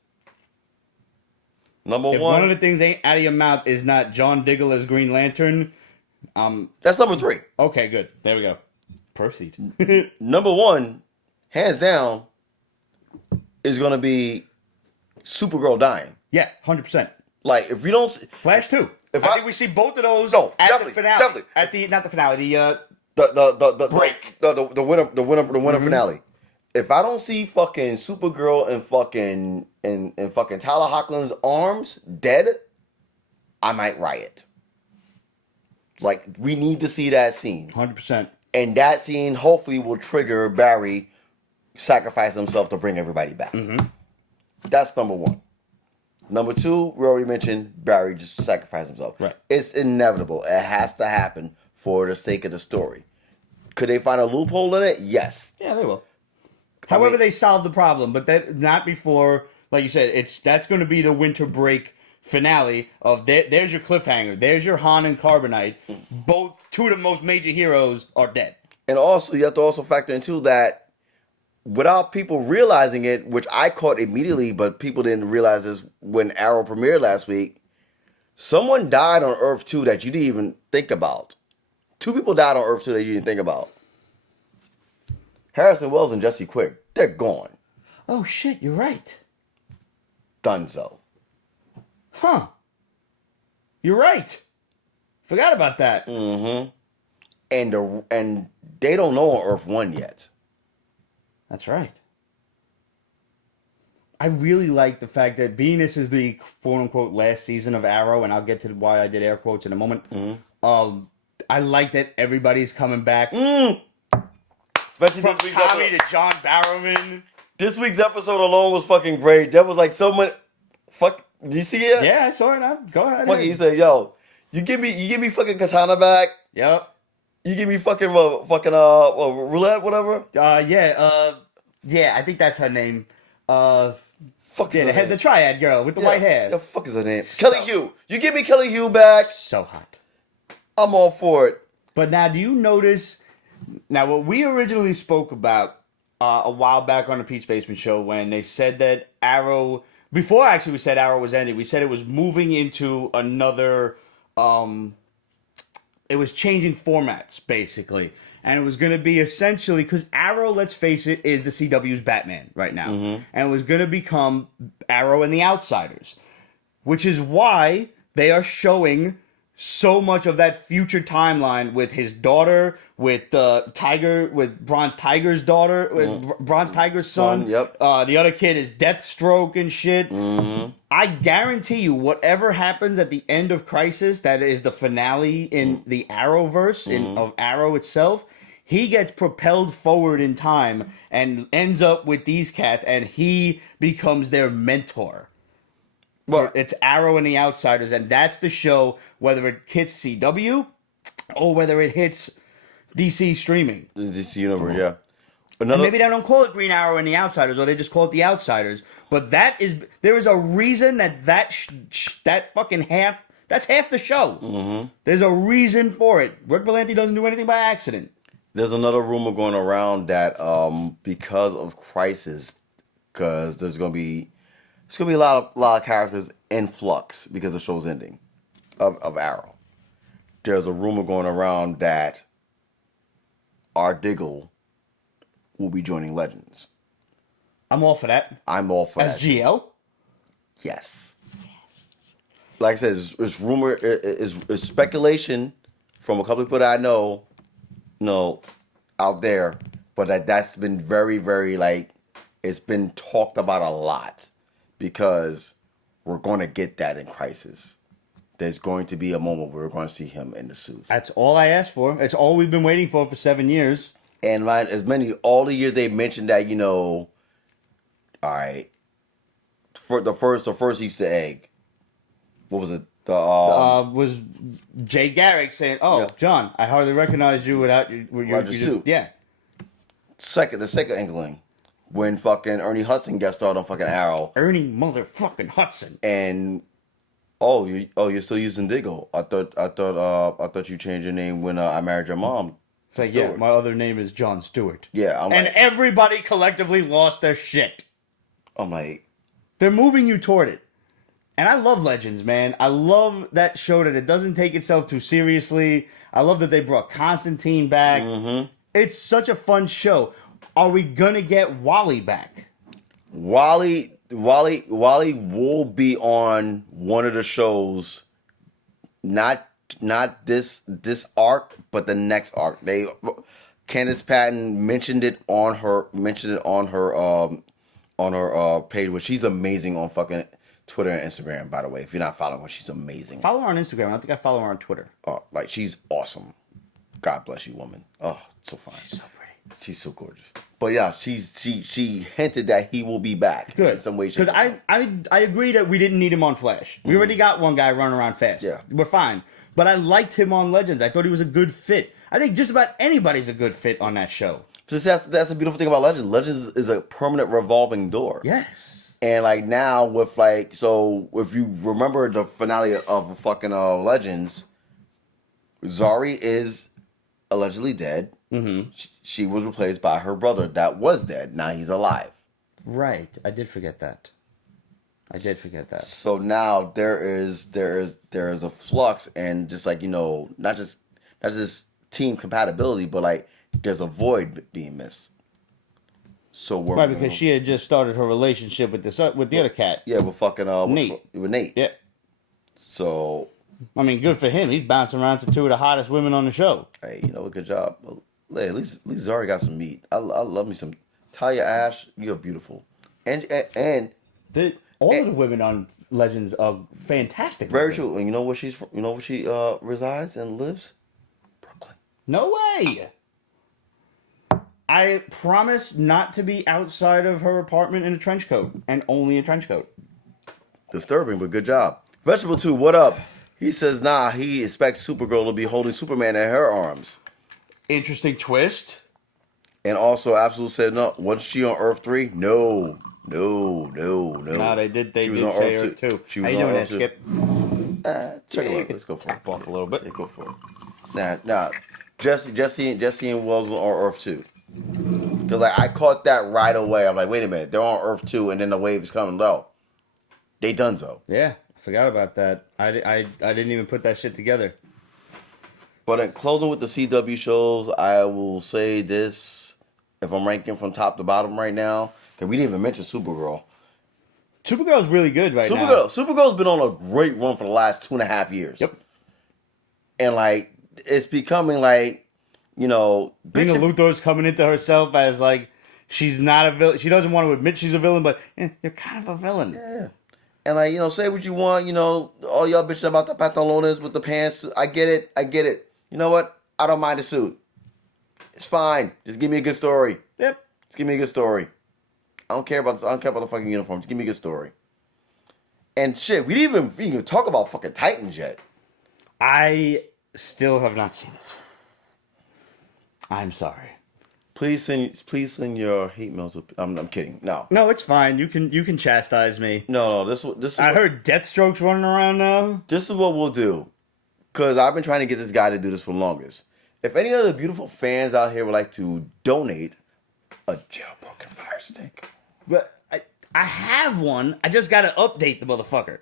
Number if one of the things ain't out of your mouth is not John Diggle as Green Lantern, that's number 3. Okay, good. There we go. Proceed. Number 1, hands down, is going to be Supergirl dying. Yeah, 100%. Like, if we don't... Flash 2. I think we see both of those at the finale. Definitely. At the... Not the finale, the break. The winter finale. If I don't see fucking Supergirl and fucking Tyler Hoechlin's arms dead, I might riot. Like, we need to see that scene. 100%. And that scene hopefully will trigger Barry sacrifice himself to bring everybody back. Mm-hmm. That's number 1. Number 2, we already mentioned Barry just sacrificed himself. Right. It's inevitable. It has to happen for the sake of the story. Could they find a loophole in it? Yes. Yeah, they will. However, they solve the problem, but that not before, like you said, that's going to be the winter break finale of there's your cliffhanger. There's your Han and Carbonite. Both 2 of the most major heroes are dead. And also, you have to also factor in too that without people realizing it, which I caught immediately, but people didn't realize this when Arrow premiered last week, someone died on Earth 2 that you didn't even think about. 2 people died on Earth 2 that you didn't think about. Harrison Wells and Jesse Quick, they're gone. Oh shit, you're right. Dunzo. Huh. You're right. Forgot about that. Mm-hmm. And they don't know on Earth 1 yet. That's right. I really like the fact that being this is the quote-unquote last season of Arrow, and I'll get to why I did air quotes in a moment. Mm-hmm. I like that everybody's coming back. Especially From this week's Tommy episode. to John Barrowman. This week's episode alone was fucking great. There was like so much... Fuck... Did you see it? Yeah, I saw it. Go ahead. Fucking, he said, yo, you give me fucking Katana back. Yep. You give me fucking roulette, whatever. Yeah, I think that's her name. Fuck Yeah, the triad girl with the white hair. The fuck is her name? Kelly Hugh. You give me Kelly Hugh back. So hot. I'm all for it. But now, do you notice? Now, what we originally spoke about a while back on the Pete's Basement show when they said that Arrow, before actually we said Arrow was ending, we said it was moving into another. It was changing formats basically, and it was going to be essentially because Arrow, let's face it, is the CW's Batman right now, and it was going to become Arrow and the Outsiders, which is why they are showing so much of that future timeline with his daughter, with with Bronze Tiger's daughter, with Bronze Tiger's son. Yep. The other kid is Deathstroke and shit. Mm-hmm. I guarantee you, whatever happens at the end of Crisis, that is the finale in the Arrowverse of Arrow itself, he gets propelled forward in time and ends up with these cats, and he becomes their mentor. Well, it's Arrow and the Outsiders, and that's the show, whether it hits CW or whether it hits DC streaming. DC Universe, yeah. And maybe they don't call it Green Arrow and the Outsiders, or they just call it the Outsiders. But there is a reason that fucking that's half the show. Mm-hmm. There's a reason for it. Rick Berlanti doesn't do anything by accident. There's another rumor going around that because of Crisis, because there's gonna be a lot of characters in flux because the show's ending of Arrow. There's a rumor going around that our Diggle will be joining Legends. I'm all for that. I'm all for that. As GL? Yes. Like I said, it's rumor, it's speculation from a couple of people that I know out there, but that's been very, very, like, it's been talked about a lot because we're going to get that in Crisis. there's going to be a moment where we're going to see him in the suit. That's all I asked for. It's all we've been waiting for 7 years. And all the years they mentioned that, all right, for the first Easter egg, what was it? Was Jay Garrick saying, "Oh, yeah. John, I hardly recognize you without your suit." Yeah. The second inkling, when fucking Ernie Hudson guest starred on fucking Arrow. Ernie motherfucking Hudson. And you're still using Diggle. I thought you changed your name when I married your mom. It's like, Stewart. Yeah, my other name is John Stewart. Yeah, everybody collectively lost their shit. I'm like, they're moving you toward it. And I love Legends, man. I love that show that it doesn't take itself too seriously. I love that they brought Constantine back. Mm-hmm. It's such a fun show. Are we gonna get Wally back? Wally will be on one of the shows. Not this arc, but the next arc. Candace Patton mentioned it on her page, which she's amazing on fucking Twitter and Instagram, by the way. If you're not following her, she's amazing. Follow her on Instagram. I don't think I follow her on Twitter. Like, she's awesome. God bless you, woman. Oh, so fine. She's so pretty. She's so gorgeous. But yeah, she hinted that he will be back. Good. In some way, shape, because I agree that we didn't need him on Flash. We already got one guy running around fast. Yeah. We're fine. But I liked him on Legends. I thought he was a good fit. I think just about anybody's a good fit on that show. That's the beautiful thing about Legends. Legends is a permanent revolving door. Yes. And like now with if you remember the finale of fucking Legends, Zari is allegedly dead. Mm-hmm. She was replaced by her brother that was dead. Now he's alive. Right. I did forget that. So now there is a flux, and just like, not just team compatibility, but like there's a void being missed. So we're right, because she had just started her relationship with the other cat. Yeah, with fucking Nate. With Nate. Yeah. So I mean, good for him. He's bouncing around to two of the hottest women on the show. Hey, good job. At least Zari got some meat. I love me some Talia Ash. You're beautiful, and all of the women on Legends are fantastic. Very true. And you know where she resides and lives? Brooklyn. No way. I promise not to be outside of her apartment in a trench coat, and only a trench coat. Disturbing, but good job. Vegetable 2, what up? He says, he expects Supergirl to be holding Superman in her arms. Interesting twist. And also, Absolute said, no, wasn't she on Earth 3? No. No, they did say Earth 2. She was How you doing there, Skip? Check it out. Let's go for it. Off a little bit. Yeah, go for it. Nah. Jesse and Wells were on Earth 2. Because I caught that right away. I'm like, wait a minute. They're on Earth 2, and then the wave is coming low. They done so. Yeah, I forgot about that. I didn't even put that shit together. But in closing with the CW shows, I will say this. If I'm ranking from top to bottom right now, because we didn't even mention Supergirl. Supergirl's really good now. Supergirl's been on a great run for the last 2.5 years. Yep. And, like, it's becoming, like, Lena Luthor's coming into herself as, like, she's not a villain. She doesn't want to admit she's a villain, but you're kind of a villain. Yeah. And, like, say what you want. All y'all bitching about the pantalones with the pants. I get it. You know what? I don't mind the suit. It's fine. Just give me a good story. Yep. Just give me a good story. I don't care about the fucking uniform. Just give me a good story. And shit, we didn't even talk about fucking Titans yet. I still have not seen it. I'm sorry. Please send your hate mail to. I'm kidding. No, it's fine. You can chastise me. No. This is. I heard Deathstroke's running around now. This is what we'll do, because I've been trying to get this guy to do this for the longest. If any other beautiful fans out here would like to donate a jailbroken fire stick, but I have one. I just gotta update the motherfucker.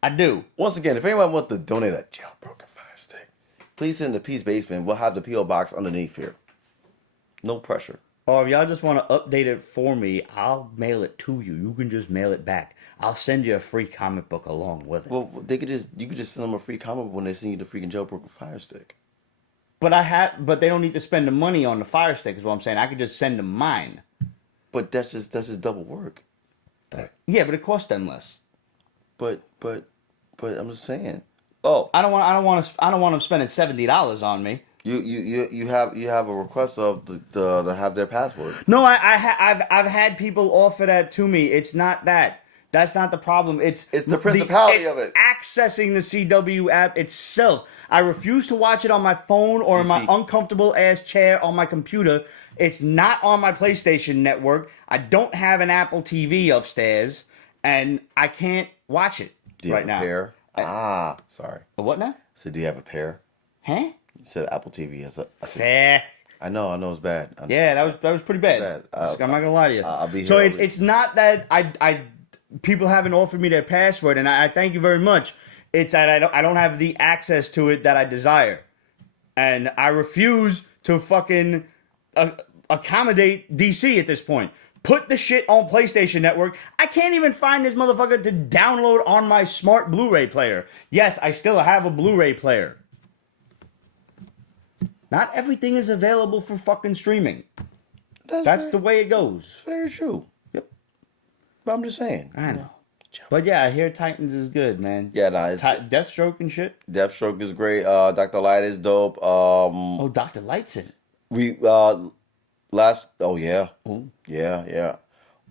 I do. Once again, if anyone wants to donate a jailbroken fire stick, please send the Peace Basement. We'll have the P.O. box underneath here. No pressure. Or if y'all just want to update it for me, I'll mail it to you. You can just mail it back. I'll send you a free comic book along with it. Well, you could just send them a free comic book when they send you the freaking jailbroken fire stick. But they don't need to spend the money on the fire stick, is what I'm saying. I could just send them mine. But that's just double work. Yeah, but it costs them less. But But I'm just saying. Oh, I don't want them spending $70 on me. You have a request of to have their password. No, I've had people offer that to me. It's not that. That's not the problem. It's the principality it's of it. accessing the CW app itself. I refuse to watch it on my phone or in my uncomfortable ass chair on my computer. It's not on my PlayStation network. I don't have an Apple TV upstairs, and I can't watch it right now. Pair? Sorry. What now? So do you have a pair? Huh? You said Apple TV has a. Fair. I know it's bad. Yeah, that was pretty bad. I'm not gonna lie to you. I'll be here. So it's not that I people haven't offered me their password, and I thank you very much. It's that I don't have the access to it that I desire, and I refuse to fucking accommodate DC at this point. Put the shit on PlayStation Network. I can't even find this motherfucker to download on my smart Blu-ray player. Yes, I still have a Blu-ray player. Not everything is available for fucking streaming. That's the way it goes. Very true. Yep. But I'm just saying. I know. But yeah, I hear Titans is good, man. Yeah, nah, it's Deathstroke and shit. Deathstroke is great. Dr. Light is dope. Dr. Light's in it. We yeah. Ooh. Yeah.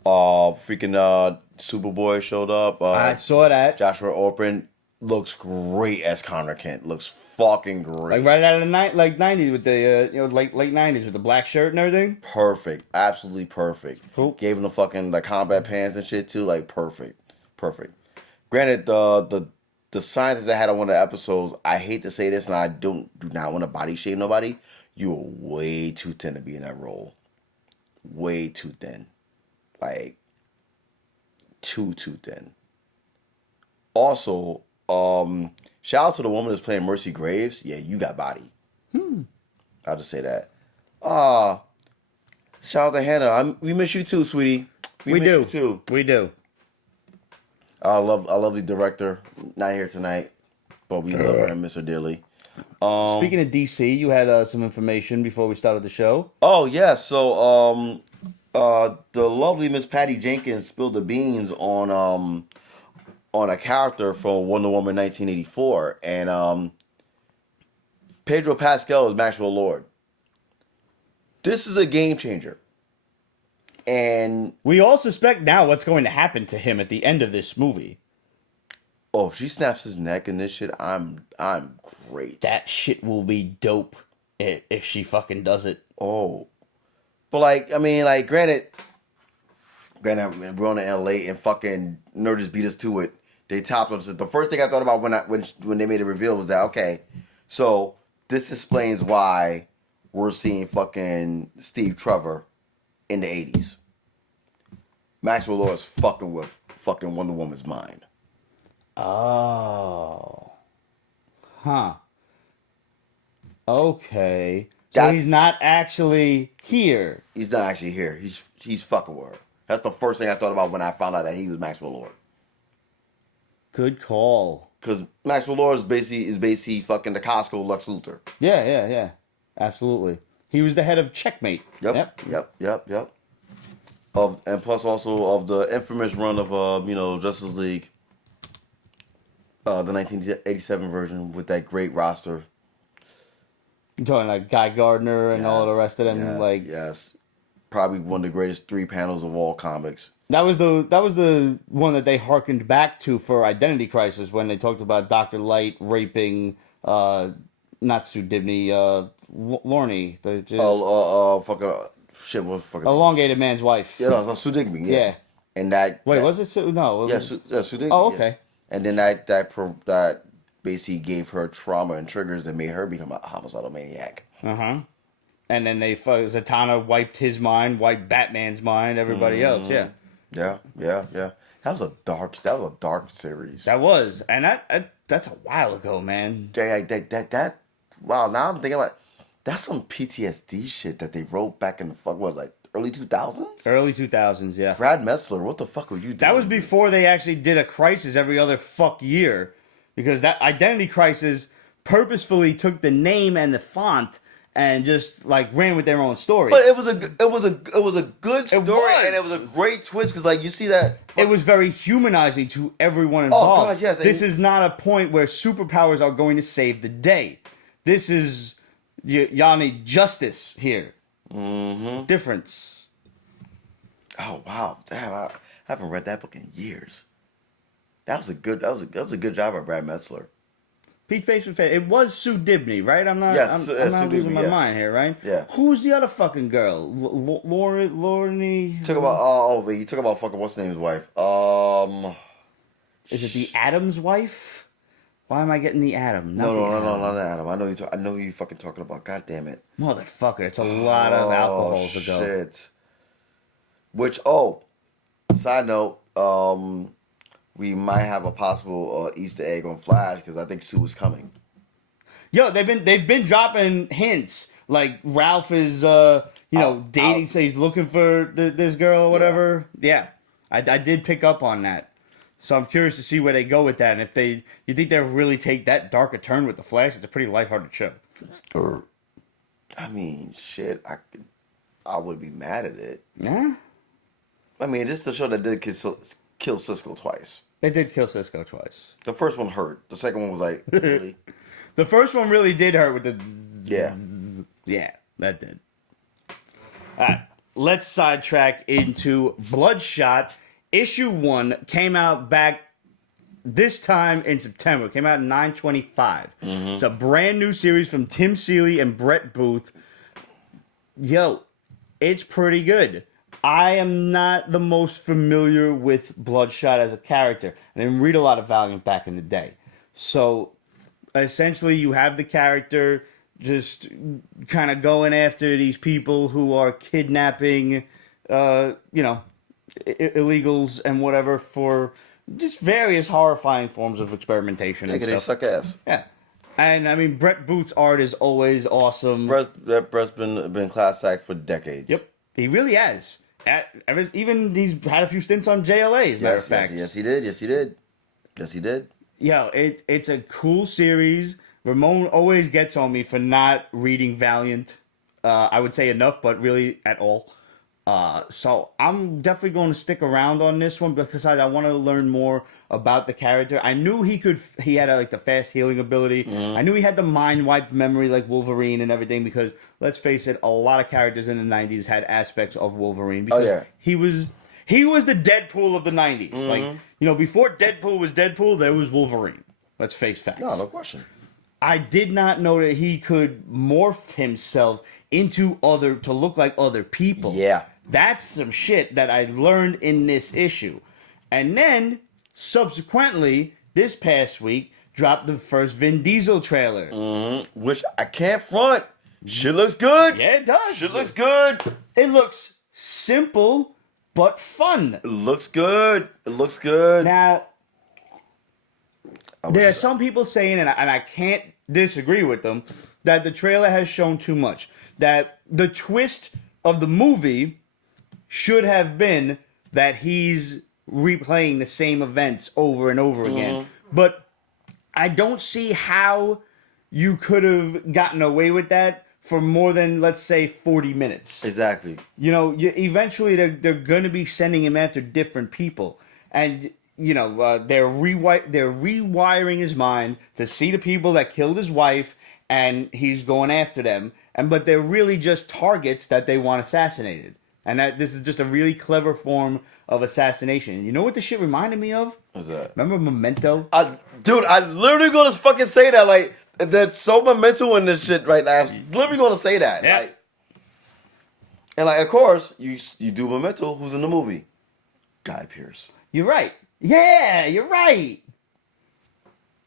Freaking Superboy showed up. I saw that. Joshua Orpin looks great as Connor Kent. Looks fucking great. Like right out of the late 90s with the late 90s with the black shirt and everything. Perfect. Absolutely perfect. Cool. Gave him the fucking combat pants and shit too. Like perfect. Granted, the scientist that had on one of the episodes, I hate to say this, and I do not want to body shame nobody. You were way too thin to be in that role. Way too thin. Like, too thin. Also, shout out to the woman that's playing Mercy Graves. Yeah, you got body. I'll just say that. Shout out to Hannah. We miss you too, sweetie. We miss do. You too. We do. I love the director. Not here tonight, but we love her and miss her dearly. Speaking of DC, you had some information before we started the show. Oh yeah, so the lovely Miss Patty Jenkins spilled the beans on a character from Wonder Woman 1984, and Pedro Pascal is Maxwell Lord. This is a game changer, and we all suspect now what's going to happen to him at the end of this movie. Oh, if she snaps his neck in this shit, I'm great. That shit will be dope if she fucking does it. Oh. But granted, we're on in LA and fucking Nerdist beat us to it. They topped us. The first thing I thought about when they made a reveal was that, okay, so this explains why we're seeing fucking Steve Trevor in the 80s. Maxwell Lord is fucking with fucking Wonder Woman's mind. Oh. Huh. Okay. So he's not actually here. He's not actually here. He's fucking with her. That's the first thing I thought about when I found out that he was Maxwell Lord. Good call. Because Maxwell Lord is basically fucking the Costco Lex Luthor. Yeah. Absolutely. He was the head of Checkmate. Yep. And plus also of the infamous run of Justice League. The 1987 version with that great roster. You're talking like Guy Gardner and all the rest of them. Yes. Probably one of the greatest 3 panels of all comics. That was the one that they harkened back to for Identity Crisis when they talked about Dr. Light raping not Sue Dibney, Lorne. Elongated man's wife. Yeah, no, Sue Digby. Yeah. And that. Wait, was it Sue? No. Sue Digby. Oh, okay. Yeah. And then that basically gave her trauma and triggers that made her become a homicidal maniac. And then Zatanna wiped his mind, wiped Batman's mind, everybody else. Yeah. Yeah. That was a dark series. That was, and that's a while ago, man. That wow. Now I'm thinking about that's some PTSD shit that they wrote back in the early 2000s. Early 2000s, yeah. Brad Metzler, what the fuck were you doing? That was before they actually did a Crisis every other fuck year, because that Identity Crisis purposefully took the name and the font and just like ran with their own story. But it was a good story, and it was a great twist because like you see that it was very humanizing to everyone involved. Oh God, yes. This is not a point where superpowers are going to save the day. This is y'all need justice here. Mm-hmm. Difference. Oh wow, damn! I haven't read that book in years. That was a good job by Brad Metzler. Peach Pastry Face. It was Sue Dibney, right? I'm not. Yes, I'm not Sue losing Dibney, my yeah. mind here, right? Yeah. Who's the other fucking girl? Lorne. Talk about wait, you talk about fucking what's the name's wife? Is it the Adams wife? Why am I getting the Adam? No, not the Adam. I know who you fucking talking about. God damn it, Motherfucker! It's a lot of alcohols ago. Shit. Which side note, we might have a possible Easter egg on Flash because I think Sue is coming. Yo, they've been dropping hints like Ralph is dating, so he's looking for this girl or whatever. Yeah, I did pick up on that, so I'm curious to see where they go with that, and if you think they'll really take that dark a turn with the Flash. It's a pretty lighthearted show. I mean, shit, I would be mad at it. Yeah, I mean, this is the show that did kill Cisco twice. they did kill Cisco twice. The first one hurt. The second one was like, really? The first one really did hurt with the... Yeah, that did. Alright, let's sidetrack into Bloodshot. Issue 1 came out back this time in September. It came out in 9/25. It's a brand new series from Tim Seeley and Brett Booth. Yo, it's pretty good. I am not the most familiar with Bloodshot as a character. I didn't read a lot of Valiant back in the day. So... essentially, you have the character just kind of going after these people who are kidnapping, illegals and whatever for just various horrifying forms of experimentation and They stuff. suck ass. Yeah. And, I mean, Brett Booth's art is always awesome. Brett's been class act for decades. Yep. He really has. Even he's had a few stints on JLA, as a matter of fact. Yes, he did. Yo, it's a cool series. Ramon always gets on me for not reading Valiant. I would say enough, but really at all. So I'm definitely going to stick around on this one because I want to learn more about the character. I knew he had the fast healing ability. I knew he had the mind wipe memory like Wolverine and everything because let's face it, a lot of characters in the 90s had aspects of Wolverine because he was the Deadpool of the 90s. Like, before Deadpool was Deadpool, there was Wolverine. Let's face facts. No question. I did not know that he could morph himself to look like other people. Yeah. That's some shit that I learned in this issue. And then, subsequently, this past week, dropped the first Vin Diesel trailer. Which I can't front. Shit looks good. Yeah, it does. Shit looks good. It looks simple, but fun. It looks good. Now, there are some people saying, and I can't disagree with them, that the trailer has shown too much. That the twist of the movie should have been that he's replaying the same events over and over again. But I don't see how you could have gotten away with that for more than, let's say, 40 minutes. Exactly. Eventually they're going to be sending him after different people. And, they're rewiring his mind to see the people that killed his wife, and he's going after them. But they're really just targets that they want assassinated. And that this is just a really clever form of assassination. You know what this shit reminded me of? What's that? Remember Memento? Dude, I literally gonna fucking say that. Like, there's so Memento in this shit right now. I'm literally gonna say that. Yeah. And of course, you do Memento. Who's in the movie? Guy Pearce. You're right. Yeah, you're right.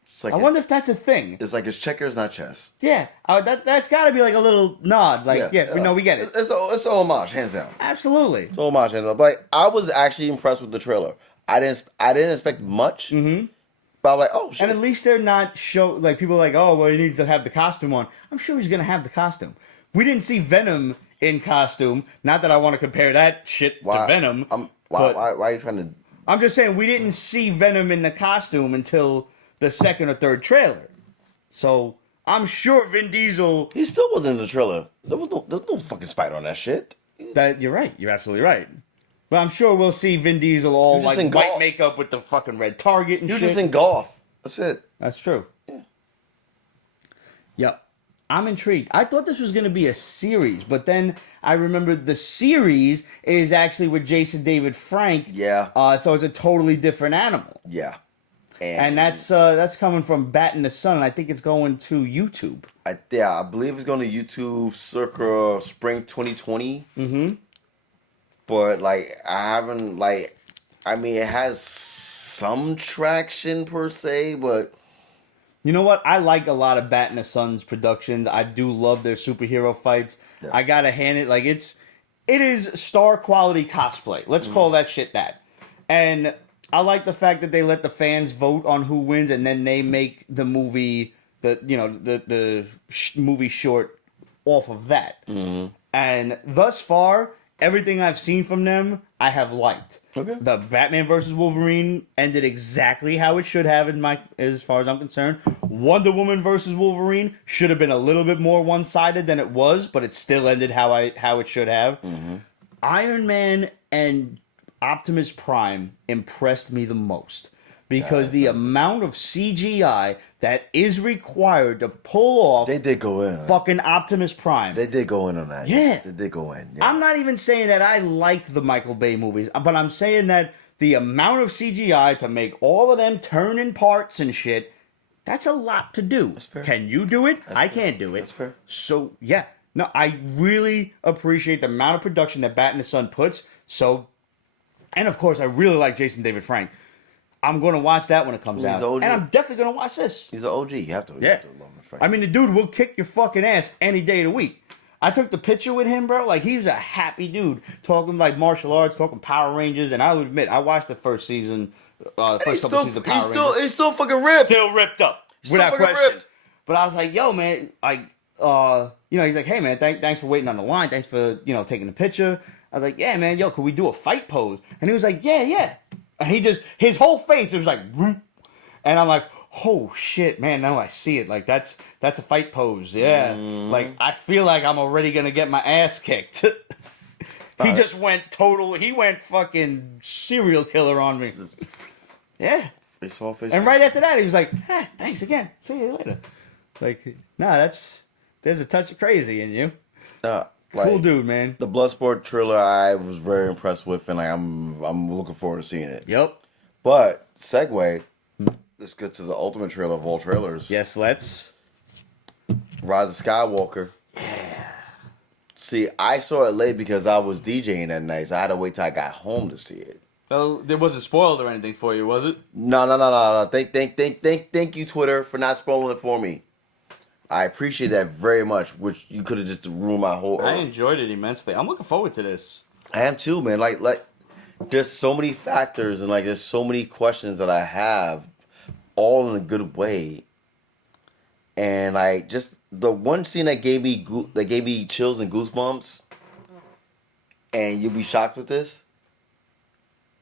It's like I wonder if that's a thing. It's like it's checkers, not chess. Yeah, that's got to be like a little nod. Like, we get it. It's a homage, hands down. Absolutely. It's a homage, hands down. But I was actually impressed with the trailer. I didn't expect much. But I'm like, oh shit. And at least they're not people are like, oh well, he needs to have the costume on. I'm sure he's gonna have the costume. We didn't see Venom in costume. Not that I want to compare that shit to Venom. Why are you trying to? I'm just saying we didn't see Venom in the costume until the second or third trailer. So I'm sure Vin Diesel. He still wasn't in the trailer. There was no fucking spider on that shit. That you're right. You're absolutely right. But I'm sure we'll see Vin Diesel all You're just like in white golf. makeup with the fucking red target and He was shit. just in golf. That's it. That's true. Yeah. Yep. I'm intrigued. I thought this was going to be a series, but then I remembered the series is actually with Jason David Frank. Yeah. So it's a totally different animal. Yeah. And that's coming from Bat in the Sun, and I think it's going to YouTube. I believe it's going to YouTube circa spring 2020. Mm-hmm. But like I haven't it has some traction per se, but You know what? I like a lot of Bat in the Sun's productions. I do love their superhero fights. Yeah. I gotta hand it it is star quality cosplay. Let's call that shit that. And I like the fact that they let the fans vote on who wins, and then they make the movie the movie short off of that. Mm-hmm. And thus far, everything I've seen from them, I have liked. Okay. The Batman versus Wolverine ended exactly how it should have, as far as I'm concerned. Wonder Woman versus Wolverine should have been a little bit more one-sided than it was, but it still ended how it should have. Mm-hmm. Iron Man and Optimus Prime impressed me the most because the amount of CGI that is required to pull off they did go in. fucking Optimus Prime. They did go in on that. Yeah. They did go in. Yeah. I'm not even saying that I liked the Michael Bay movies, but I'm saying that the amount of CGI to make all of them turn in parts and shit, that's a lot to do. That's fair. Can you do it? I can't do it. That's fair. So, yeah. No, I really appreciate the amount of production that Bat in the Sun puts. So, and of course, I really like Jason David Frank. I'm going to watch that when it comes out. OG. And I'm definitely going to watch this. He's an OG. You have to. You Yeah. have to love him. I mean, the dude will kick your fucking ass any day of the week. I took the picture with him, bro. Like, he was a happy dude. Talking like martial arts, talking Power Rangers. And I'll admit, I watched the first season, first couple seasons of Power Rangers. He's still fucking ripped. Still ripped up. Still Without fucking question. ripped. But I was like, yo, man, he's like, hey, man, thanks for waiting on the line. Thanks for, taking the picture. I was like, yeah, man, yo, could we do a fight pose? And he was like, yeah. And his whole face, it was like, whoop. And I'm like, oh, shit, man, now I see it. Like, that's a fight pose, yeah. Like, I feel like I'm already going to get my ass kicked. He went fucking serial killer on me. Yeah. Face off, face And off. right after that, he was like, thanks again. See you later. Like, there's a touch of crazy in you. Cool dude, man. The Bloodsport trailer, I was very impressed with, and I'm looking forward to seeing it. Yep. But segue, let's get to the ultimate trailer of all trailers. Yes, let's. Rise of Skywalker. Yeah. See, I saw it late because I was DJing that night, so I had to wait till I got home to see it. Well, there wasn't spoiled or anything for you, was it? No. Thank you, Twitter, for not spoiling it for me. I appreciate that very much, which you could have just ruined my whole I earth. enjoyed it immensely. I'm looking forward to this. I am too, man. Like, there's so many factors and there's so many questions that I have, all in a good way. And just the one scene that gave me chills and goosebumps, and you'll be shocked with this,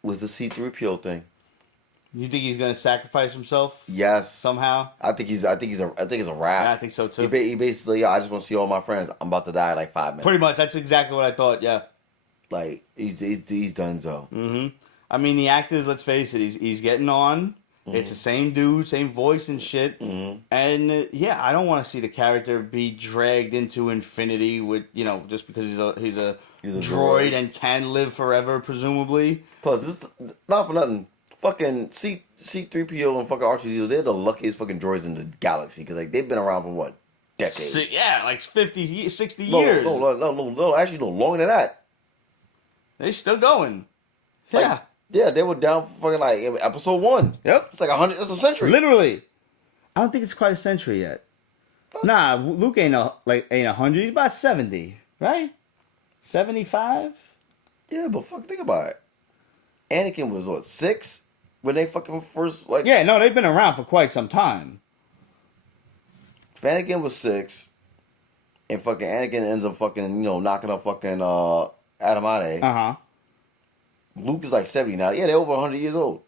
was the C-3PO thing. You think he's gonna sacrifice himself Yes, somehow? I think it's a wrap. Yeah, I think so too. He basically, I just want to see all my friends. I'm about to die in like 5 minutes. Pretty much, that's exactly what I thought. Yeah. Like he's done so. Mm-hmm. I mean, the actors. Let's face it. He's getting on. Mm-hmm. It's the same dude, same voice and shit. Mm-hmm. And I don't want to see the character be dragged into infinity with just because he's a droid and can live forever, presumably. Plus, this not for nothing. Fucking C-3PO and fucking R2-D2, they're the luckiest fucking droids in the galaxy because they've been around for what, decades? Like 50, 60 years. No, actually no, longer than that. They're still going. Yeah. Yeah, they were down for fucking episode 1. Yep. It's like 100. That's a century. Literally. I don't think it's quite a century yet. Nah, Luke ain't 100. He's about 70, right? 75. Yeah, but think about it. Anakin was what, 6 when they fucking first Yeah, no, they've been around for quite some time. Anakin was 6, and fucking Anakin ends up fucking knocking up fucking Adamante. Uh-huh. Luke is like 70 now. Yeah, they're over 100 years old.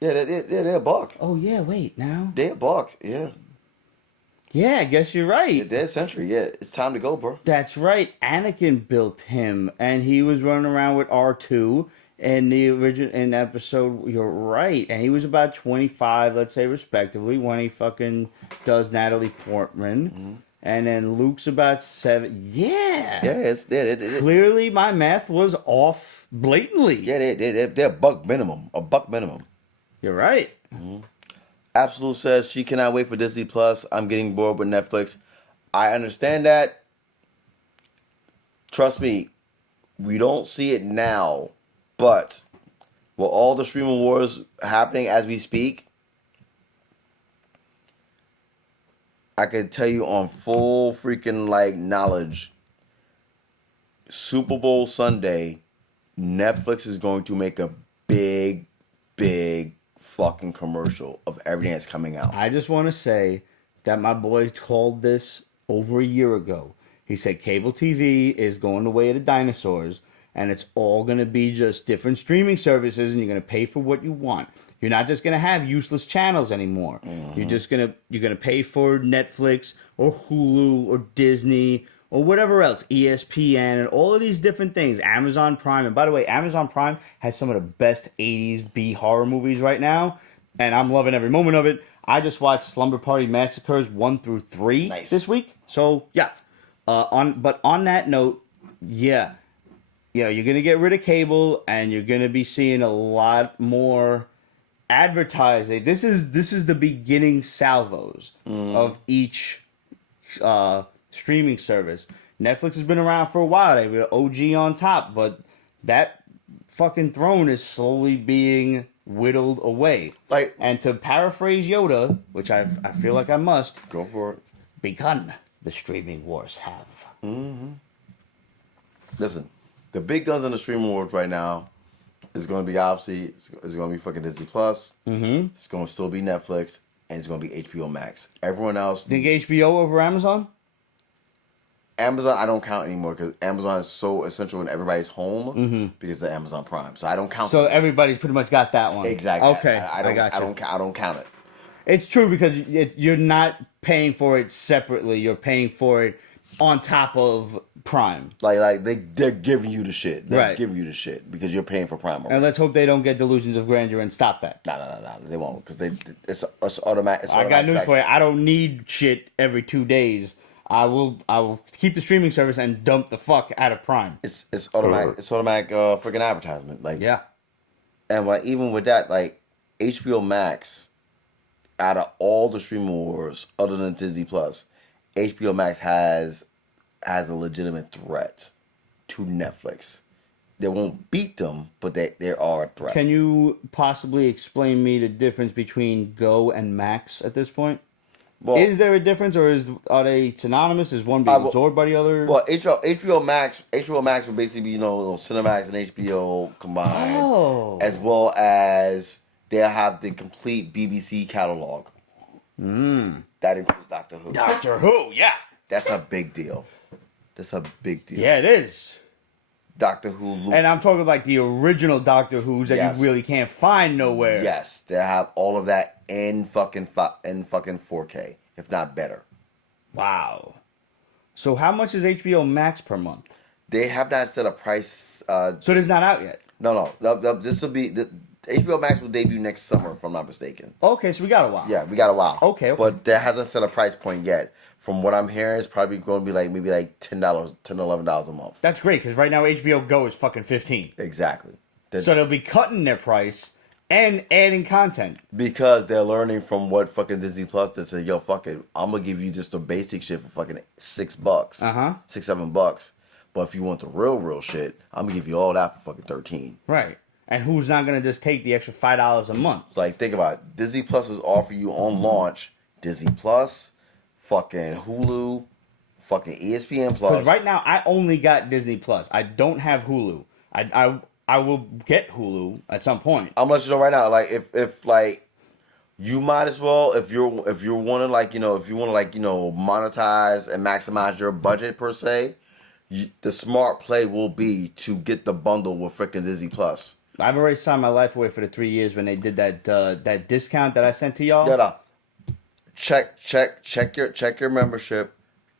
Yeah, they're a buck. Oh yeah, wait now. They're a buck. Yeah. Yeah, I guess you're right. They're a century. Yeah, it's time to go, bro. That's right. Anakin built him, and he was running around with R2 in the original in episode. You're right, and he was about 25, let's say, respectively, when he fucking does Natalie Portman, and then Luke's about 7. Yeah, Yeah, clearly my math was off blatantly. yeah, they're a buck minimum. A buck minimum. You're right. Absolute says she cannot wait for Disney Plus. I'm getting bored with Netflix. I understand that. Trust me, we don't see it now, but with all the streaming wars happening as we speak, I can tell you on full freaking knowledge, Super Bowl Sunday, Netflix is going to make a big fucking commercial of everything that's coming out. I just want to say that my boy called this over a year ago. He said cable TV is going the way of the dinosaurs, and it's all going to be just different streaming services, and you're going to pay for what you want. You're not just going to have useless channels anymore. You're going to pay for Netflix or Hulu or Disney or whatever else, ESPN and all of these different things, Amazon Prime. And by the way, Amazon Prime has some of the best 80s B horror movies right now, and I'm loving every moment of it. I just watched Slumber Party Massacres 1 through 3 this week. So, yeah. But on that note, yeah, you're going to get rid of cable, and you're going to be seeing a lot more advertising. This is the beginning salvos of each streaming service. Netflix has been around for a while. They were OG on top, but that fucking throne is slowly being whittled away. And to paraphrase Yoda, which I feel like I must, go for it. Begun the streaming wars have. Listen, the big guns in the streaming wars right now is going to be obviously it's going to be fucking Disney Plus. It's going to still be Netflix, and it's going to be HBO Max. Everyone else, think HBO over Amazon? Amazon, I don't count anymore because Amazon is so essential in everybody's home because of Amazon Prime. So I don't count. So everybody's pretty much got that one. Exactly. Okay, I don't count it. It's true because you're not paying for it separately. You're paying for it on top of Prime. They're giving you the shit. They're Right. giving you the shit because you're paying for Prime. And let's hope they don't get delusions of grandeur and stop that. No, they won't because it's automatic. I got news for you. I don't need shit every 2 days. I will keep the streaming service and dump the fuck out of Prime. It's automatic. It's automatic freaking advertisement. Yeah. And even with that, HBO Max, out of all the streaming wars other than Disney Plus, HBO Max has a legitimate threat to Netflix. They won't beat them, but they are a threat. Can you possibly explain me the difference between Go and Max at this point? Well, is there a difference, or are they synonymous? Is one being absorbed by the other? Well, HBO Max will basically be Cinemax and HBO combined, as well as they'll have the complete BBC catalog. That includes Doctor Who. Doctor Who, yeah, that's a big deal. Yeah, it is. Doctor Who, and I'm talking like the original Doctor Who's that you really can't find nowhere. Yes, they have all of that in fucking 4K, if not better. Wow. So how much is HBO Max per month? They have not set a price. So it's not out yet. No. This will be HBO Max will debut next summer, if I'm not mistaken. Okay, so we got a while. Yeah, we got a while. Okay. But that hasn't set a price point yet. From what I'm hearing, it's probably going to be maybe $10, $10, $11 a month. That's great because right now HBO Go is fucking $15. Exactly. So they'll be cutting their price and adding content because they're learning from what fucking Disney Plus did. Say, yo, fuck it, I'm gonna give you just the basic shit for fucking $6, $6-7. But if you want the real shit, I'm gonna give you all that for fucking $13. Right. And who's not gonna just take the extra $5 a month? Think about it. Disney Plus is offering you on launch Disney Plus, fucking Hulu, fucking ESPN Plus. Because right now I only got Disney Plus. I don't have Hulu. I will get Hulu at some point. I'm gonna let you know right now. If you might as well if you want to monetize and maximize your budget per se, the smart play will be to get the bundle with freaking Disney Plus. I've already signed my life away for the 3 years when they did that discount that I sent to y'all. Yeah, check your membership,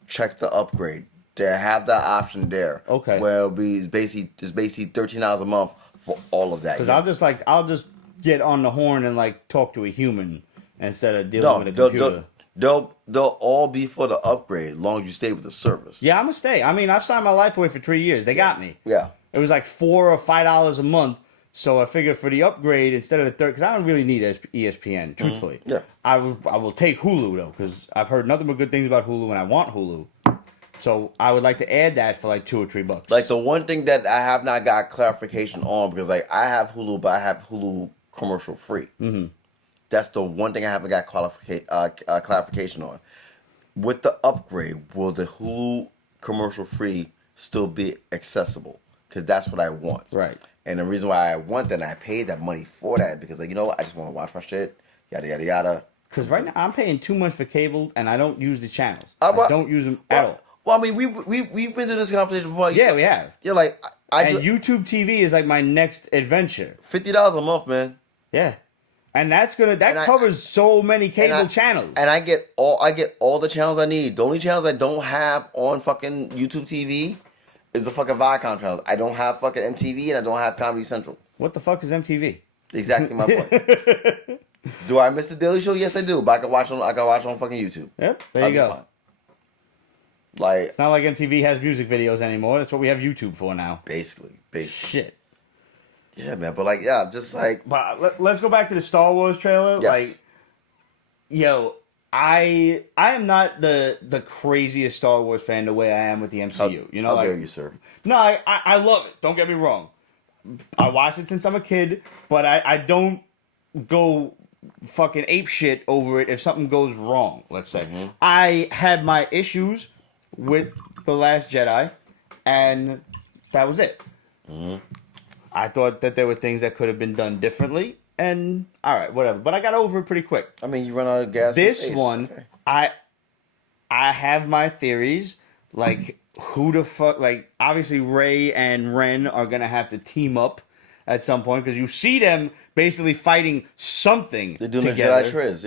check the upgrade. They have that option there. Okay. Where it's basically $13 a month for all of that. Because I'll just get on the horn and like talk to a human instead of dealing with a computer. They'll all be for the upgrade as long as you stay with the service. Yeah, I'm gonna stay. I mean, I've signed my life away for 3 years. They got me. Yeah. It was like $4 or $5 a month. So I figured for the upgrade instead of the third, because I don't really need ESPN, truthfully. Yeah. I will take Hulu though, because I've heard nothing but good things about Hulu, and I want Hulu. So I would like to add that for like $2 or $3. Like the one thing that I have not got clarification on, because like I have Hulu, but I have Hulu commercial free. Mm-hmm. That's the one thing I haven't got clarification on. With the upgrade, will the Hulu commercial free still be accessible? Because that's what I want. Right. And the reason why I want that, and I paid that money for that, because like, you know what, I just want to watch my shit, yada yada yada. Because right now I'm paying too much for cable, and I don't use the channels. Well, I don't use them at all. Well, I mean, we've been through this conversation before. Yeah, we have. You're like, and YouTube TV is like my next adventure. $50 a month, man. Yeah, and that covers so many cable channels. And I get all the channels I need. The only channels I don't have on fucking YouTube TV is the fucking Viacom channels. I don't have fucking MTV and I don't have Comedy Central. What the fuck is MTV? Exactly my point. Do I miss the Daily Show? Yes, I do. But I can watch on fucking YouTube. Yep, there you go. Fine. Like, it's not like MTV has music videos anymore. That's what we have YouTube for now. Basically. Shit. Yeah, man. But like, yeah, just like. But let's go back to the Star Wars trailer. Yes. Like, yo, I am not the craziest Star Wars fan the way I am with the MCU. How dare you, sir? No, I love it. Don't get me wrong. I watched it since I'm a kid, but I don't go fucking ape shit over it if something goes wrong, let's say. Mm-hmm. I had my issues with The Last Jedi, and that was it. Mm-hmm. I thought that there were things that could have been done differently, and all right, whatever. But I got over it pretty quick. I mean, you run out of gas. This one, okay. I have my theories, like who the fuck, like obviously Rey and Ren are gonna have to team up at some point, because you see them basically fighting something. They're doing together. The Jedi Triz,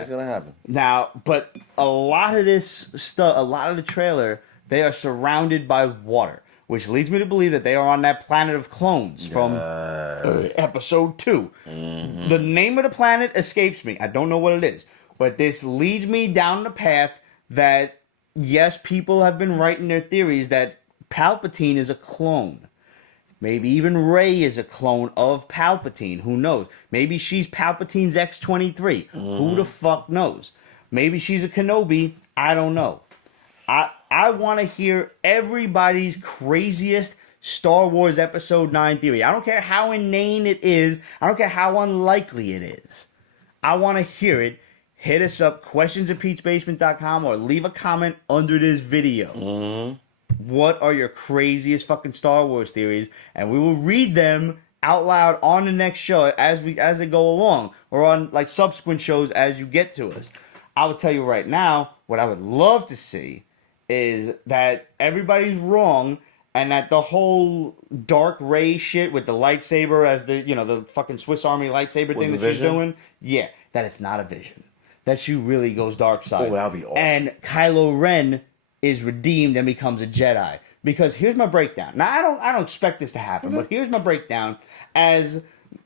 it's gonna happen. Now, but a lot of this stuff, a lot of the trailer, they are surrounded by water, which leads me to believe that they are on that planet of clones from episode 2. Mm-hmm. The name of the planet escapes me. I don't know what it is, but this leads me down the path that, yes, people have been writing their theories that Palpatine is a clone. Maybe even Rey is a clone of Palpatine. Who knows? Maybe she's Palpatine's X-23. Mm-hmm. Who the fuck knows? Maybe she's a Kenobi. I don't know. I want to hear everybody's craziest Star Wars Episode 9 theory. I don't care how inane it is. I don't care how unlikely it is. I want to hear it. Hit us up, questions@petesbasement.com, or leave a comment under this video. Mm-hmm. What are your craziest fucking Star Wars theories? And we will read them out loud on the next show as they go along, or on like subsequent shows as you get to us. I will tell you right now, what I would love to see is that everybody's wrong, and that the whole dark Rey shit with the lightsaber as the fucking Swiss Army lightsaber thing that she's doing, that it's not a vision. That she really goes dark side. Oh, that'll be awesome. And Kylo Ren is redeemed and becomes a Jedi. Because here's my breakdown. Now, I don't expect this to happen, but here's my breakdown as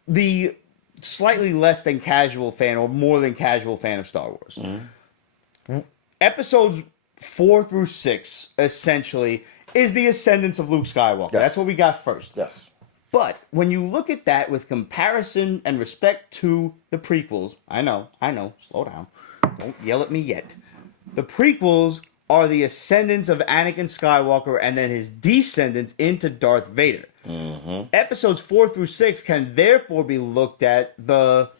the slightly less than casual fan, or more than casual fan of Star Wars. Mm-hmm. Episodes 4 through 6, essentially, is the ascendance of Luke Skywalker. Yes. That's what we got first. Yes. But when you look at that with comparison and respect to the prequels, I know, slow down. Don't yell at me yet. The prequels are the ascendance of Anakin Skywalker and then his descendants into Darth Vader. Mm-hmm. Episodes 4 through 6 can therefore be looked at the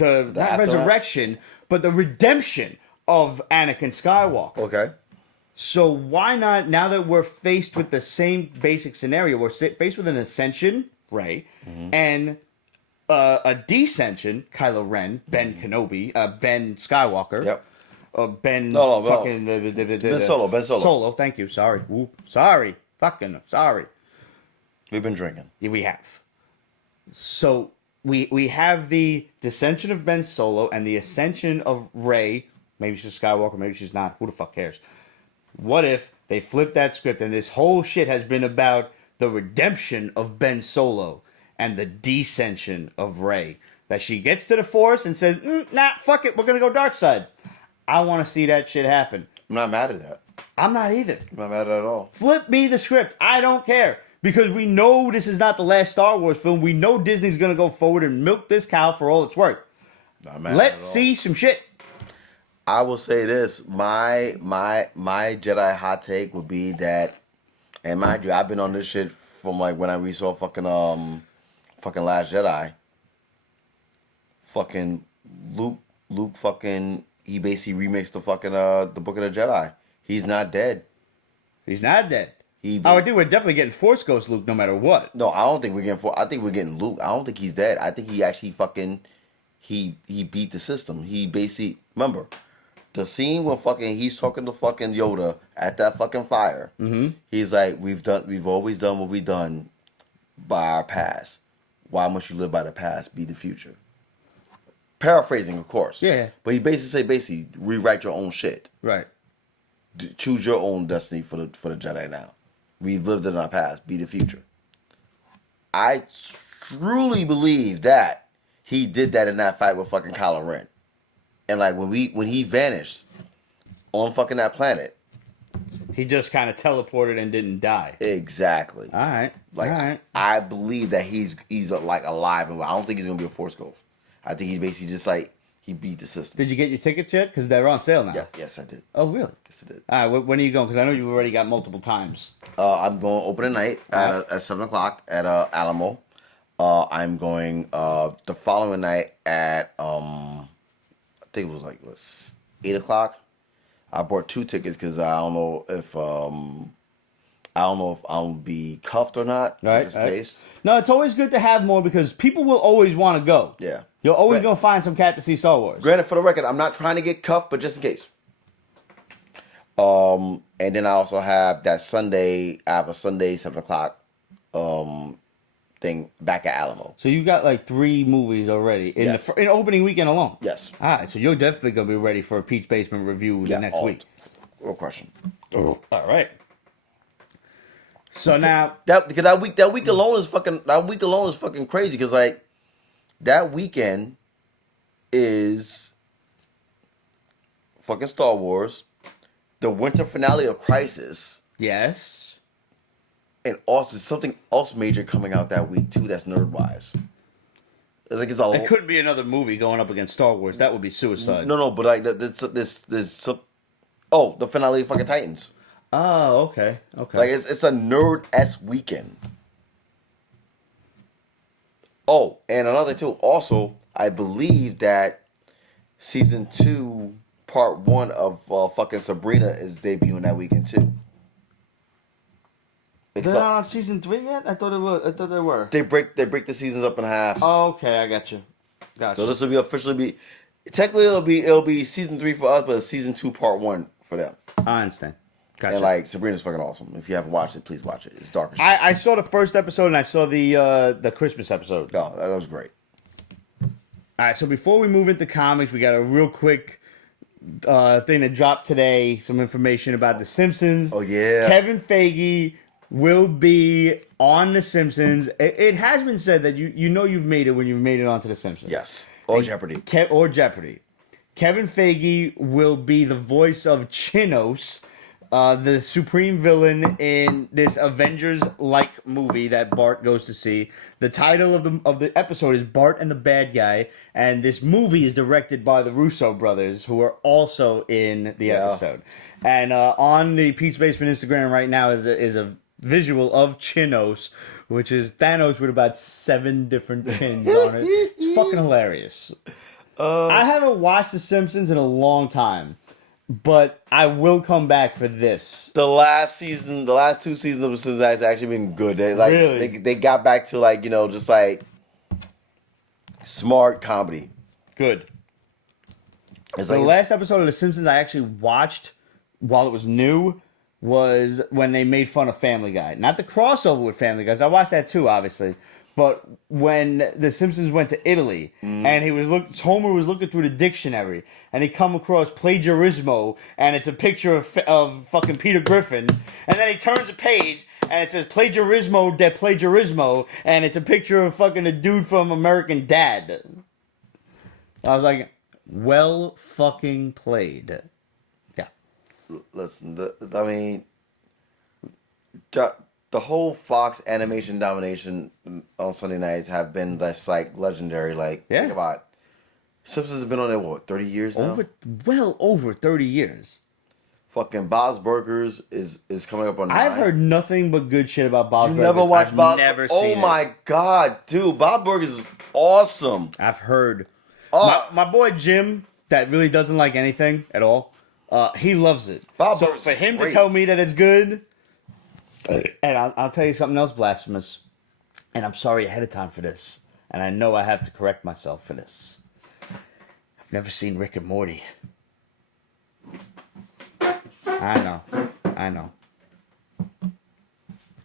not resurrection, but the redemption of Anakin Skywalker. Okay. So why not, now that we're faced with the same basic scenario, we're faced with an ascension, Rey, mm-hmm. and a descension, Kylo Ren, Ben Kenobi, Ben Skywalker. Yep. Ben Ben Solo. Ben Solo. Solo, thank you. Sorry. Sorry. Fucking sorry. We've been drinking. Yeah, we have. So we have the dissension of Ben Solo and the ascension of Rey. Maybe she's Skywalker, maybe she's not. Who the fuck cares? What if they flip that script and this whole shit has been about the redemption of Ben Solo and the descension of Rey? That she gets to the Force and says, nah, fuck it, we're gonna go dark side. I want to see that shit happen. I'm not mad at that. I'm not either. I'm not mad at it at all. Flip me the script. I don't care. Because we know this is not the last Star Wars film. We know Disney's going to go forward and milk this cow for all it's worth. Not mad Let's at all. see some shit. I will say this. My Jedi hot take would be that, and mind you, I've been on this shit from like when we saw fucking Last Jedi. Fucking Luke fucking, he basically remixed the fucking the Book of the Jedi. He's not dead. He's not dead. I think we're definitely getting Force Ghost Luke no matter what. No, I don't think we're getting I think we're getting Luke. I don't think he's dead. I think he actually fucking he beat the system. He basically, remember the scene when fucking he's talking to fucking Yoda at that fucking fire. Mm-hmm. He's like, we've always done what we've done by our past. Why must you live by the past? Be the future. Paraphrasing, of course. Yeah. But he basically rewrite your own shit. Right. Choose your own destiny for the Jedi now. We've lived in our past. Be the future. I truly believe that he did that in that fight with fucking Kylo Ren. And like when he vanished on fucking that planet. He just kind of teleported and didn't die. Exactly. All right. Like, all right. I believe that he's like alive, and I don't think he's gonna be a Force ghost. I think he's basically just like he beat the system. Did you get your tickets yet? Because they're on sale now. Yes, I did. Oh, really? Yes, I did. All right. When are you going? Because I know you've already got multiple times. I'm going opening night at 7:00 at Alamo. I'm going the following night at I think it was like 8:00. I bought 2 tickets because I don't know if I'll be cuffed or not. Right. Just in case. No, it's always good to have more because people will always want to go. Yeah. You're always Right. going to find some cat to see Star Wars. Granted, for the record, I'm not trying to get cuffed, but just in case. And then I also have that Sunday. I have a Sunday 7:00 thing back at Alamo. So you got like 3 movies already in Yes. in opening weekend alone. Yes. All right, so you're definitely gonna be ready for a Peach Basement review the next week. No question. All right. So now That week alone is fucking crazy because like that weekend is fucking Star Wars, the winter finale of Crisis. yes, And also something else major coming out that week too. That's nerd wise. it couldn't be another movie going up against Star Wars. That would be suicide. No, but like this. Oh, the finale of fucking Titans. Oh, okay. Like it's a nerd-esque weekend. Oh, and another thing too. Also, I believe that season 2, part 1 of fucking Sabrina is debuting that weekend too. They're not on season 3 yet. I thought they were. They break the seasons up in half. Oh, okay, I got you. So this will be officially technically it'll be season 3 for us, but it's season 2 part 1 for them. I understand. Gotcha. And like Sabrina's fucking awesome. If you haven't watched it, please watch it. It's dark as shit. I saw the first episode and I saw the Christmas episode. Oh, that was great. All right, so before we move into comics, we got a real quick thing to drop today. Some information about The Simpsons. Oh yeah. Kevin Feige will be on The Simpsons. It has been said that you know you've made it when you've made it onto The Simpsons. Yes. Or Jeopardy. Or Jeopardy. Kevin Feige will be the voice of Chinos, the supreme villain in this Avengers-like movie that Bart goes to see. The title of the episode is Bart and the Bad Guy, and this movie is directed by the Russo brothers, who are also in the episode. And on the Pete's Basement Instagram right now is a visual of Chinos, which is Thanos with about 7 different chins on it. It's fucking hilarious. I haven't watched The Simpsons in a long time, but I will come back for this. The last 2 seasons of The Simpsons has actually been good. They got back to like, just like smart comedy. Good. It's The like last episode of The Simpsons I actually watched while it was new. was when they made fun of Family Guy. Not the crossover with Family Guy. I watched that too, obviously. But when the Simpsons went to Italy and Homer was looking through the dictionary and he come across plagiarismo and it's a picture of fucking Peter Griffin, and then he turns a page and it says plagiarismo de plagiarismo, and it's a picture of fucking a dude from American Dad. I was like, well fucking played. Yeah. Listen, I mean, the whole Fox animation domination on Sunday nights have been that's like legendary. Like, think about it. Simpsons has been on there, what, 30 years now? Well over 30 years. Fucking Bob's Burgers is coming up on 9. I've heard nothing but good shit about Bob's Burgers. Never watched Bob's Burgers? Never seen it. Oh my god, dude. Bob's Burgers is awesome. I've heard. My boy Jim, that really doesn't like anything at all, he loves it. Bob's so Burgers for him is great. to tell me that it's good, and I'll tell you something else blasphemous, and I'm sorry ahead of time for this, and I know I have to correct myself for this. I've never seen Rick and Morty. I know.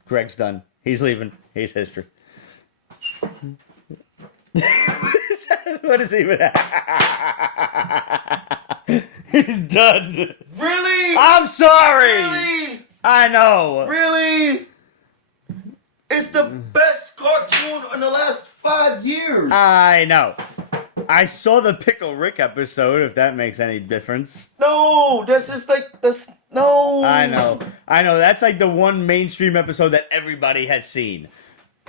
Greg's done. He's leaving. He's history. What is even? He's done. Really? I'm sorry. Really? I know. Really? It's the best cartoon in the last 5 years. I know. I saw the Pickle Rick episode, if that makes any difference. No, that's just like this. No. I know. That's like the one mainstream episode that everybody has seen.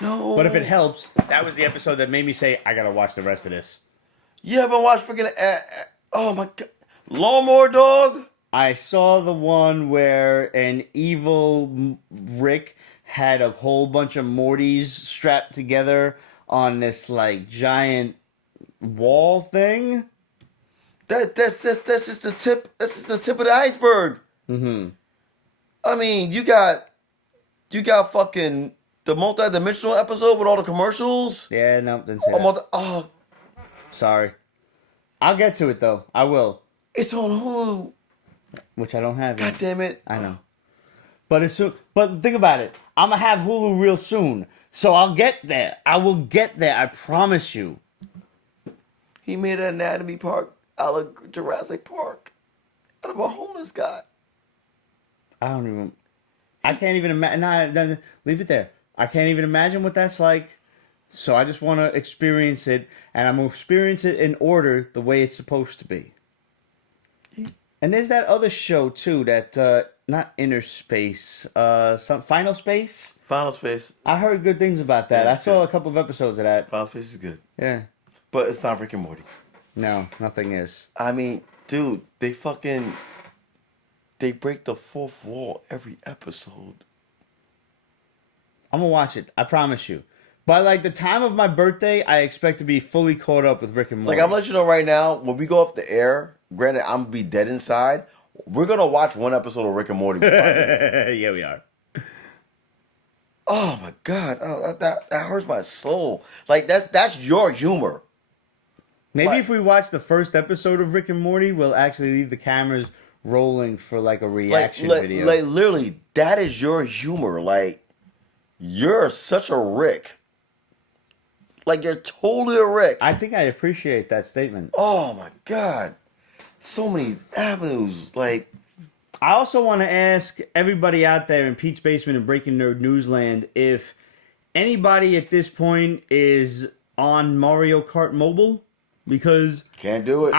No. But if it helps, that was the episode that made me say, I gotta watch the rest of this. You haven't watched freaking... oh my god. Lawnmower Dog? I saw the one where an evil Rick had a whole bunch of Mortys strapped together on this like giant wall thing. That's just the tip. That's just the tip of the iceberg. Mm-hmm. I mean, you got fucking the multi-dimensional episode with all the commercials. Yeah, no, didn't say that. Sorry. I'll get to it though. I will. It's on Hulu. Which I don't have yet. God damn it. I know. But think about it. I'm gonna have Hulu real soon. So I'll get there. I will get there. I promise you. He made an anatomy park a la Jurassic Park out of a homeless guy. I can't even imagine. Nah, leave it there. I can't even imagine what that's like. So I just want to experience it, and I'm going to experience it in order the way it's supposed to be. And there's that other show, too, that, not Inner Space, Final Space? Final Space. I heard good things about that. Yeah, I saw good. a couple of episodes of that. Final Space is good. Yeah. But it's not Rick and Morty. No, nothing is. I mean, dude, they break the fourth wall every episode. I'm going to watch it. I promise you. By, like, the time of my birthday, I expect to be fully caught up with Rick and Morty. Like, I'm letting you know right now, when we go off the air, granted, I'm going to be dead inside, we're going to watch one episode of Rick and Morty. Yeah, we are. Oh, my God. Oh, that hurts my soul. Like, that's your humor. Maybe if we watch the first episode of Rick and Morty, we'll actually leave the cameras rolling for, like, a reaction video. Like, literally, that is your humor. Like, you're such a Rick. Like, you're totally a Rick. I think I appreciate that statement. Oh, my God. So many avenues. Like, I also want to ask everybody out there in Pete's Basement and Breaking Nerd Newsland if anybody at this point is on Mario Kart Mobile, because can't do it.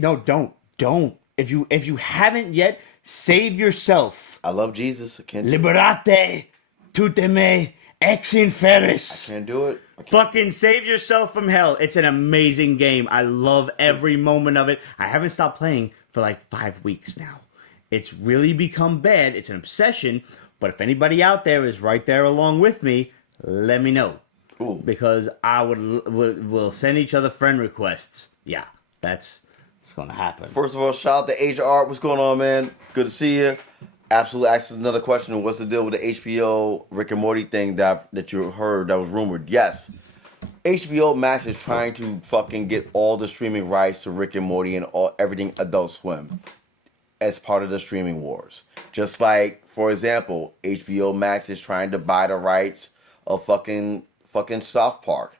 Don't. If you haven't yet, save yourself. I love Jesus. I can't do Liberate tutte me ex inferis. I can't do it. Fucking save yourself from hell. It's an amazing game. I love every moment of it. I haven't stopped playing for like 5 weeks now. It's really become bad. It's an obsession. But if anybody out there is right there along with me, let me know. Ooh. Because I we'll send each other friend requests. Yeah, that's going to happen. First of all, shout out to Asia Art. What's going on, man? Good to see you. Absolutely. Ask another question. What's the deal with the HBO Rick and Morty thing that you heard that was rumored? Yes. HBO Max is trying to fucking get all the streaming rights to Rick and Morty and everything Adult Swim. as part of the streaming wars. Just like, for example, HBO Max is trying to buy the rights of fucking South Park.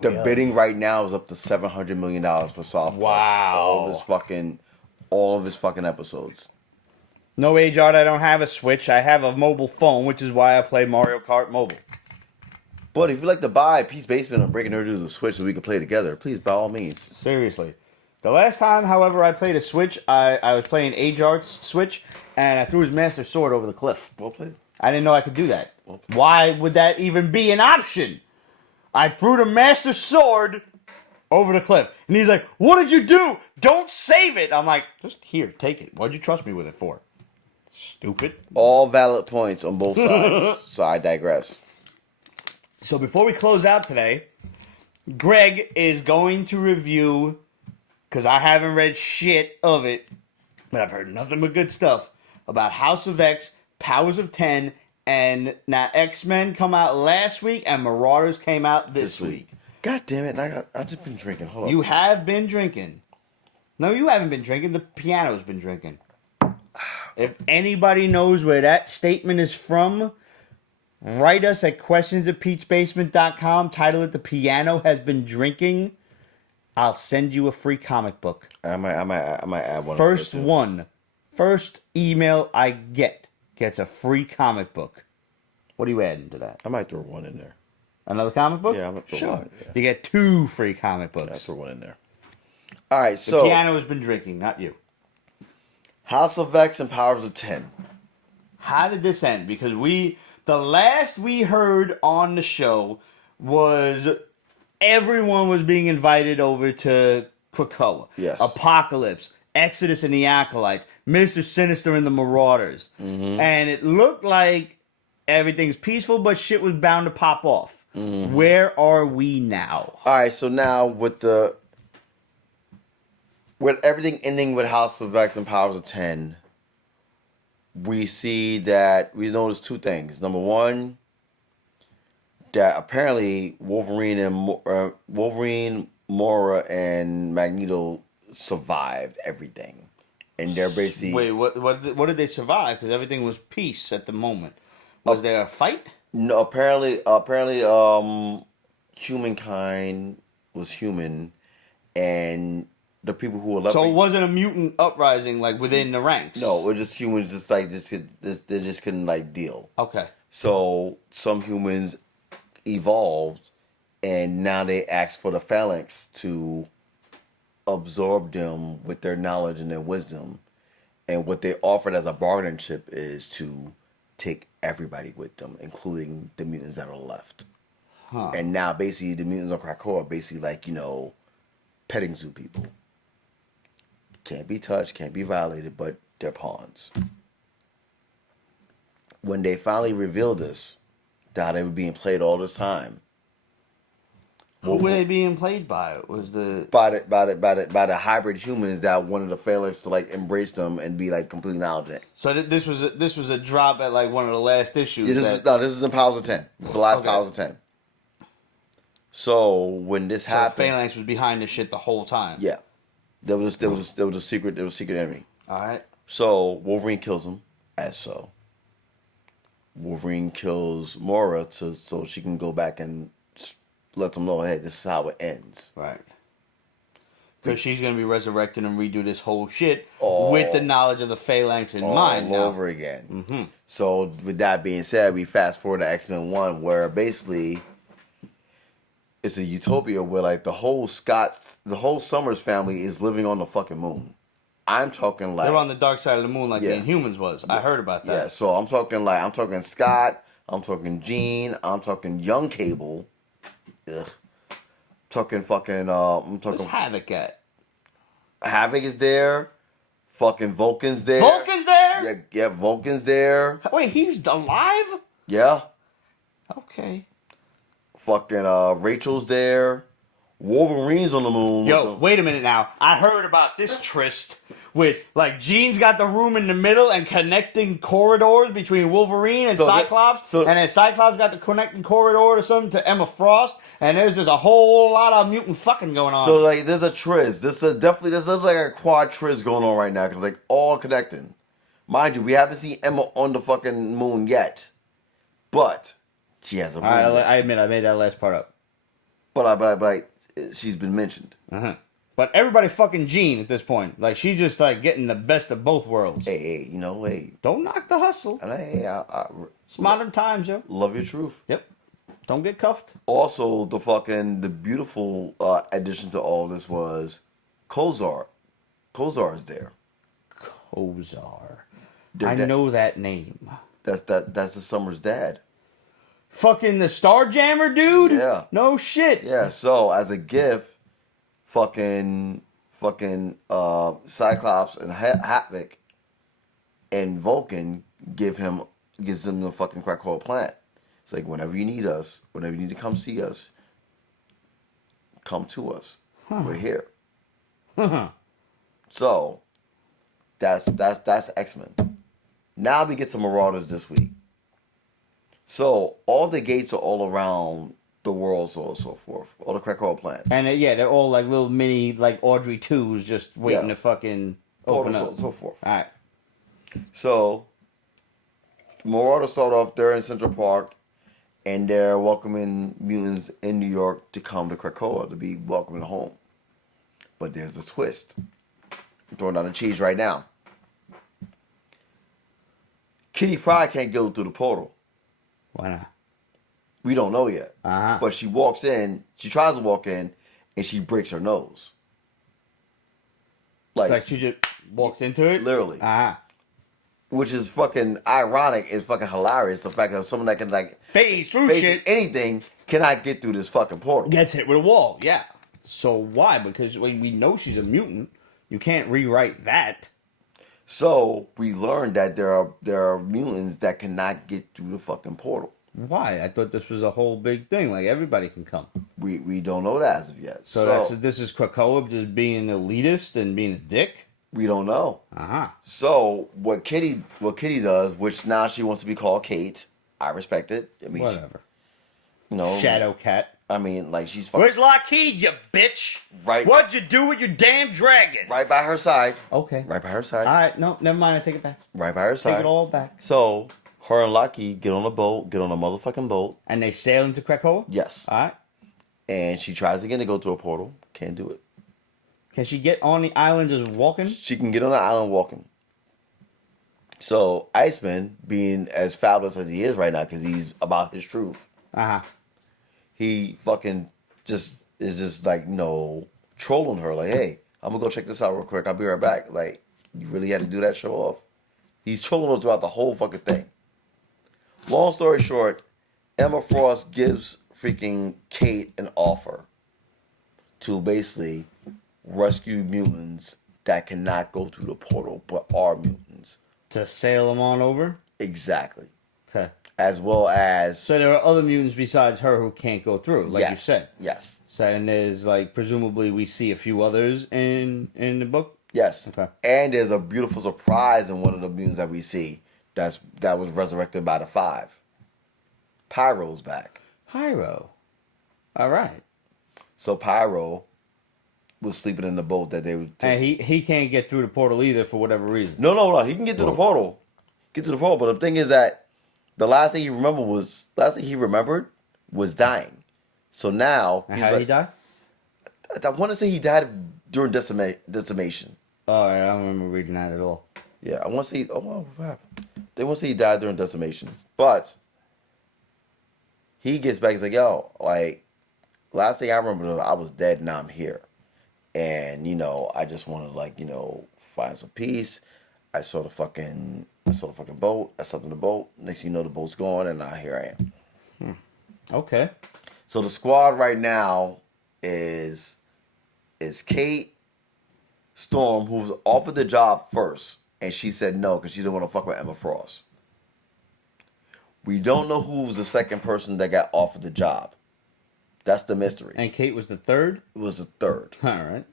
The bidding right now is up to $700 million for South Park. Wow. All of his fucking episodes. No, Art, I don't have a Switch. I have a mobile phone, which is why I play Mario Kart Mobile. But if you'd like to buy Peace Basement and Breaking Nerds the Switch so we can play together, please, by all means. Seriously. The last time, however, I played a Switch, I was playing Art's Switch, and I threw his Master Sword over the cliff. Well played. I didn't know I could do that. Why would that even be an option? I threw the Master Sword over the cliff. And he's like, what did you do? Don't save it. I'm like, just here, take it. What'd you trust me with it for? Stupid. All valid points on both sides. So I digress. So before we close out today, Greg is going to review, because I haven't read shit of it, but I've heard nothing but good stuff about House of X, Powers of 10, and now X-Men come out last week and Marauders came out this week. God damn it, I've just been drinking. Hold on. You have been drinking. No, you haven't been drinking. The piano's been drinking. If anybody knows where that statement is from, write us at questions@petesbasement.com. Title it "The Piano Has Been Drinking." I'll send you a free comic book. I might add one. First email I gets a free comic book. What are you adding to that? I might throw one in there. Another comic book? Yeah, I'm gonna throw one. Yeah. You get 2 free comic books. I'll throw one in there. All right, The piano has been drinking, not you. House of X and Powers of 10. How did this end? Because the last we heard on the show was everyone was being invited over to Krakoa. Yes. Apocalypse, Exodus and the Acolytes, Mr. Sinister and the Marauders. Mm-hmm. And it looked like everything's peaceful, but shit was bound to pop off. Mm-hmm. Where are we now? All right, so now with everything ending with House of X and Powers of 10, we see that we notice 2 things. Number one, that apparently Wolverine, Moira, and Magneto survived everything, and they're basically what did they survive? Because everything was peace at the moment. Was there a fight? No, apparently, humankind was human, and the people who were left. So it wasn't a mutant uprising like within the ranks. No, it was just humans. Just like they just couldn't like deal. Okay. So some humans evolved, and now they ask for the phalanx to absorb them with their knowledge and their wisdom, and what they offered as a bargaining chip is to take everybody with them, including the mutants that are left. Huh. And now basically the mutants on Krakoa are basically like, petting zoo people. Can't be touched, can't be violated, but they're pawns. When they finally revealed this, that they were being played all this time. Who were they being played by? Was the by the hybrid humans that wanted the phalanx to like embrace them and be like completely knowledgeable. So this was a drop at like one of the last issues. Yeah, this is in Powers of 10. It's the last Powers of 10. So when this happened, Phalanx was behind this shit the whole time. Yeah, there was a secret enemy. All right. So Wolverine kills him, as so. Wolverine kills Moira so she can go back and let them know, hey, this is how it ends. Right. Because she's going to be resurrected and redo this whole shit with the knowledge of the Phalanx in mind now. All over again. Mm-hmm. So with that being said, we fast forward to X-Men 1, where basically it's a utopia where like the whole Summers family is living on the fucking moon. I'm talking like they're on the dark side of the moon like the Inhumans was. I heard about that. Yeah, so I'm talking Scott, I'm talking Jean, I'm talking Young Cable. Ugh. I'm talking Where's Havoc at? Havoc is there. Fucking Vulcan's there. Vulcan's there? Yeah, Vulcan's there. Wait, he's alive? Yeah. Okay. Fucking Rachel's there. Wolverine's on the moon. Yo, wait a minute now. I heard about this tryst with, like, Jean's got the room in the middle and connecting corridors between Wolverine and Cyclops. And then Cyclops got the connecting corridor or something to Emma Frost. And there's just a whole lot of mutant fucking going on. So, like, there's a tryst. There's like a quad tryst going on right now. Because, like, all connecting. Mind you, we haven't seen Emma on the fucking moon yet. But she has a room. I admit, I made that last part up. But she's been mentioned. Uh-huh. But everybody fucking Jean at this point. Like, she's just, like, getting the best of both worlds. Hey, Don't knock the hustle. It's modern times, yo. Love your truth. Yep. Don't get cuffed. Also, the beautiful addition to all this was Kozar. Kozar is there. Kozar. I know that name. That's the Summer's dad. Fucking the Starjammer dude? Yeah. No shit. Yeah, so as a gift, fucking Cyclops and Havoc and Vulcan gives him the fucking Krakoa plant. It's like, whenever you need us, whenever you need to come see us, come to us. We're here. So that's X-Men. Now we get to Marauders this week. So all the gates are all around the world, so on and so forth. All the Krakoa plants. And they're all like little mini, like Audrey 2s just waiting to fucking open up. So forth. Alright. So Marauders start off, they're in Central Park, and they're welcoming mutants in New York to come to Krakoa to be welcomed home. But there's a twist. I'm throwing down the cheese right now. Kitty Pryde can't go through the portal. Why not? We don't know yet. Uh-huh. But she walks in, she tries to walk in, and she breaks her nose. Like she just walks into it? Literally. Uh-huh. Which is fucking ironic. It's fucking hilarious. The fact that someone that can, like, phase through shit, anything, cannot get through this fucking portal. Gets hit with a wall, yeah. So why? Because we know she's a mutant. You can't rewrite that. So we learned that there are mutants that cannot get through the fucking portal. Why? I thought this was a whole big thing. Like, everybody can come. We don't know that as of yet. So this is Krakoa just being elitist and being a dick? We don't know. Uh-huh. So what Kitty does, which now she wants to be called Kate. I respect it. I mean, whatever. Shadowcat. I mean, like, she's fucking... Where's Lockheed, you bitch? Right. What'd you do with your damn dragon? Right by her side. Okay. Right by her side. All right. No, never mind. I take it back. Right by her side. Take it all back. So her and Lockheed get on a boat, get on a motherfucking boat. And they sail into Krakoa? Yes. All right. And she tries again to go through a portal. Can't do it. Can she get on the island just walking? She can get on the island walking. So Iceman, being as fabulous as he is right now, because he's about his truth. Uh-huh. He fucking is just like, trolling her. Like, hey, I'm gonna go check this out real quick. I'll be right back. Like, you really had to do that show off? He's trolling her throughout the whole fucking thing. Long story short, Emma Frost gives freaking Kate an offer to basically rescue mutants that cannot go through the portal but are mutants. To sail them on over? Exactly. Okay. As well as... So there are other mutants besides her who can't go through, like you said. Yes. So, and there's, like, presumably we see a few others in the book? Yes. Okay. And there's a beautiful surprise in one of the mutants that we see that was resurrected by the Five. Pyro's back. Pyro. All right. So Pyro was sleeping in the boat that they would... And he can't get through the portal either for whatever reason. No. He can get through the portal. But the thing is that the last thing he remembered was dying. So now... And how did he die? I want to say he died during decimation. Oh, I don't remember reading that at all. Yeah, I want to say... Oh, wow. They want to say he died during decimation. But he gets back, he's like, yo, like, last thing I remember, I was dead, now I'm here. And, I just want to, like, find some peace. I saw the fucking boat. I slept in the boat. Next thing you know, the boat's gone, and now here I am. Okay. So the squad right now is Kate, Storm, who was offered the job first, and she said no because she didn't want to fuck with Emma Frost. We don't know who was the second person that got offered the job. That's the mystery. And Kate was the third? It was the third. All right.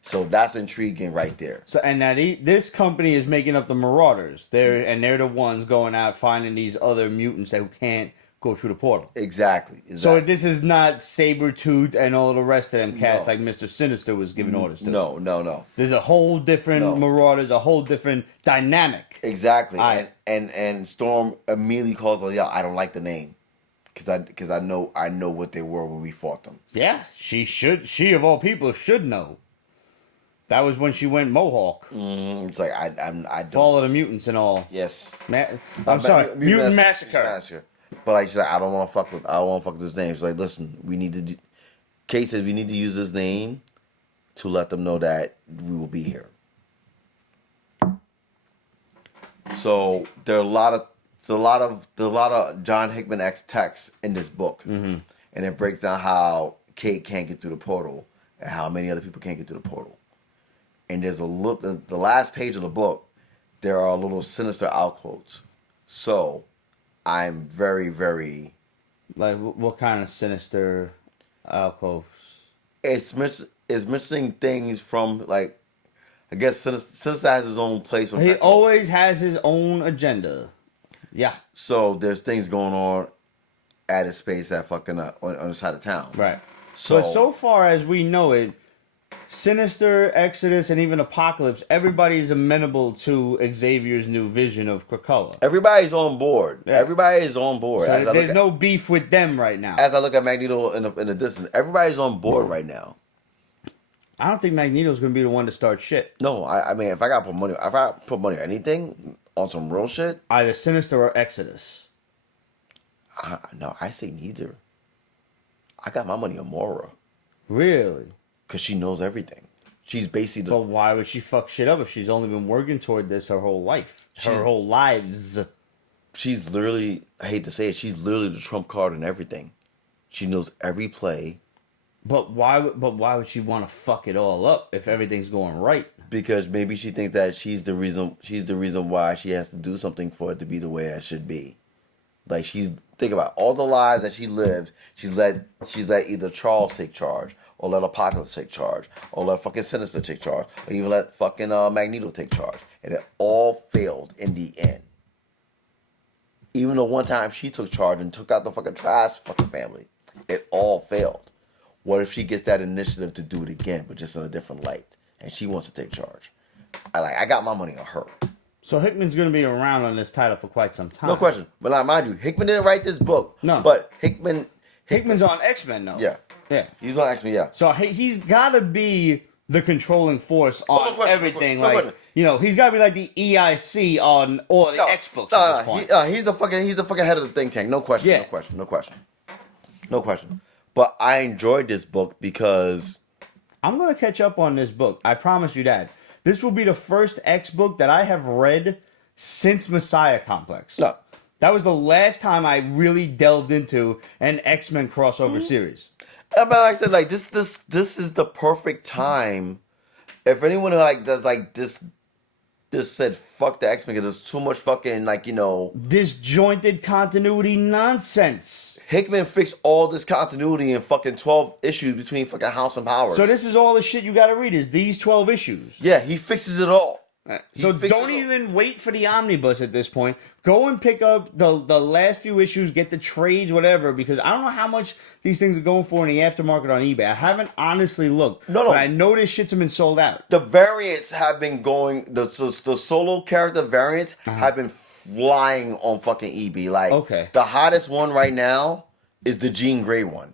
So that's intriguing right there. So and now this company is making up the Marauders. They're the ones going out finding these other mutants that who can't go through the portal. Exactly. So this is not Sabretooth and all the rest of them cats like Mr. Sinister was giving orders to. No. There's a whole different Marauders, a whole different dynamic. Exactly. And Storm immediately calls her, I don't like the name. Because I know what they were when we fought them. Yeah, she of all people should know. That was when she went Mohawk. It's like I don't Fall of the Mutants and all. Yes. I'm sorry, Mutant Massacre. But like she's like, I don't want to fuck with this name. She's like, listen, Kate says we need to use this name to let them know that we will be here. So there are a lot of John Hickman X text in this book, and it breaks down how Kate can't get through the portal and how many other people can't get through the portal. And there's the last page of the book, there are little sinister outquotes. So I'm very, very... Like, what kind of sinister alcoves? It's mentioning things from, like, I guess Sinister has his own place. He always has his own agenda. Yeah. So there's things going on at his space at fucking on the side of town. Right. So far as we know it, Sinister, Exodus, and even Apocalypse, everybody's amenable to Xavier's new vision of Krakoa. Everybody's on board. Yeah. Everybody is on board. So there's no beef with them right now. As I look at Magneto in the distance, everybody's on board right now. I don't think Magneto's going to be the one to start shit. No, I mean, if I put money on anything, on some real shit, either Sinister or Exodus. No, I say neither. I got my money on Moira. Really? Because she knows everything. She's basically But why would she fuck shit up if she's only been working toward this her whole life? Her whole lives. She's literally, I hate to say it, she's literally the trump card in everything. She knows every play. But why would she want to fuck it all up if everything's going right? Because maybe she thinks that she's the reason why she has to do something for it to be the way it should be. Like think about all the lives that she lived. She's let either Charles take charge, or let Apocalypse take charge, or let fucking Sinister take charge, or even let fucking Magneto take charge, and it all failed in the end. Even the one time she took charge and took out the fucking trash fucking family, it all failed. What if she gets that initiative to do it again, but just in a different light, and she wants to take charge? I got my money on her. So Hickman's going to be around on this title for quite some time. No question. But now, mind you, Hickman didn't write this book. No. But Hickman's on X-Men, though. Yeah. He's on X-Men, yeah. So he's got to be the controlling force on everything. No, he's got to be like the EIC on all the X books at this point. He's the fucking head of the think tank. No question. Yeah. No question. But I enjoyed this book because I'm going to catch up on this book. I promise you that. This will be the first X book that I have read since Messiah Complex. No. That was the last time I really delved into an X-Men crossover series. But like I said, like this is the perfect time. If anyone does this said fuck the X-Men because there's too much fucking disjointed continuity nonsense. Hickman fixed all this continuity in fucking 12 issues between fucking House and Powers. So this is all the shit you got to read is these 12 issues. Yeah, he fixes it all. So don't even wait for the omnibus at this point. Go and pick up the last few issues, get the trades, whatever, because I don't know how much these things are going for in the aftermarket on eBay. I haven't honestly looked. No. But I know this shit's been sold out. The variants have been going, the solo character variants have been flying on fucking eBay. Like, the hottest one right now is the Jean Grey one.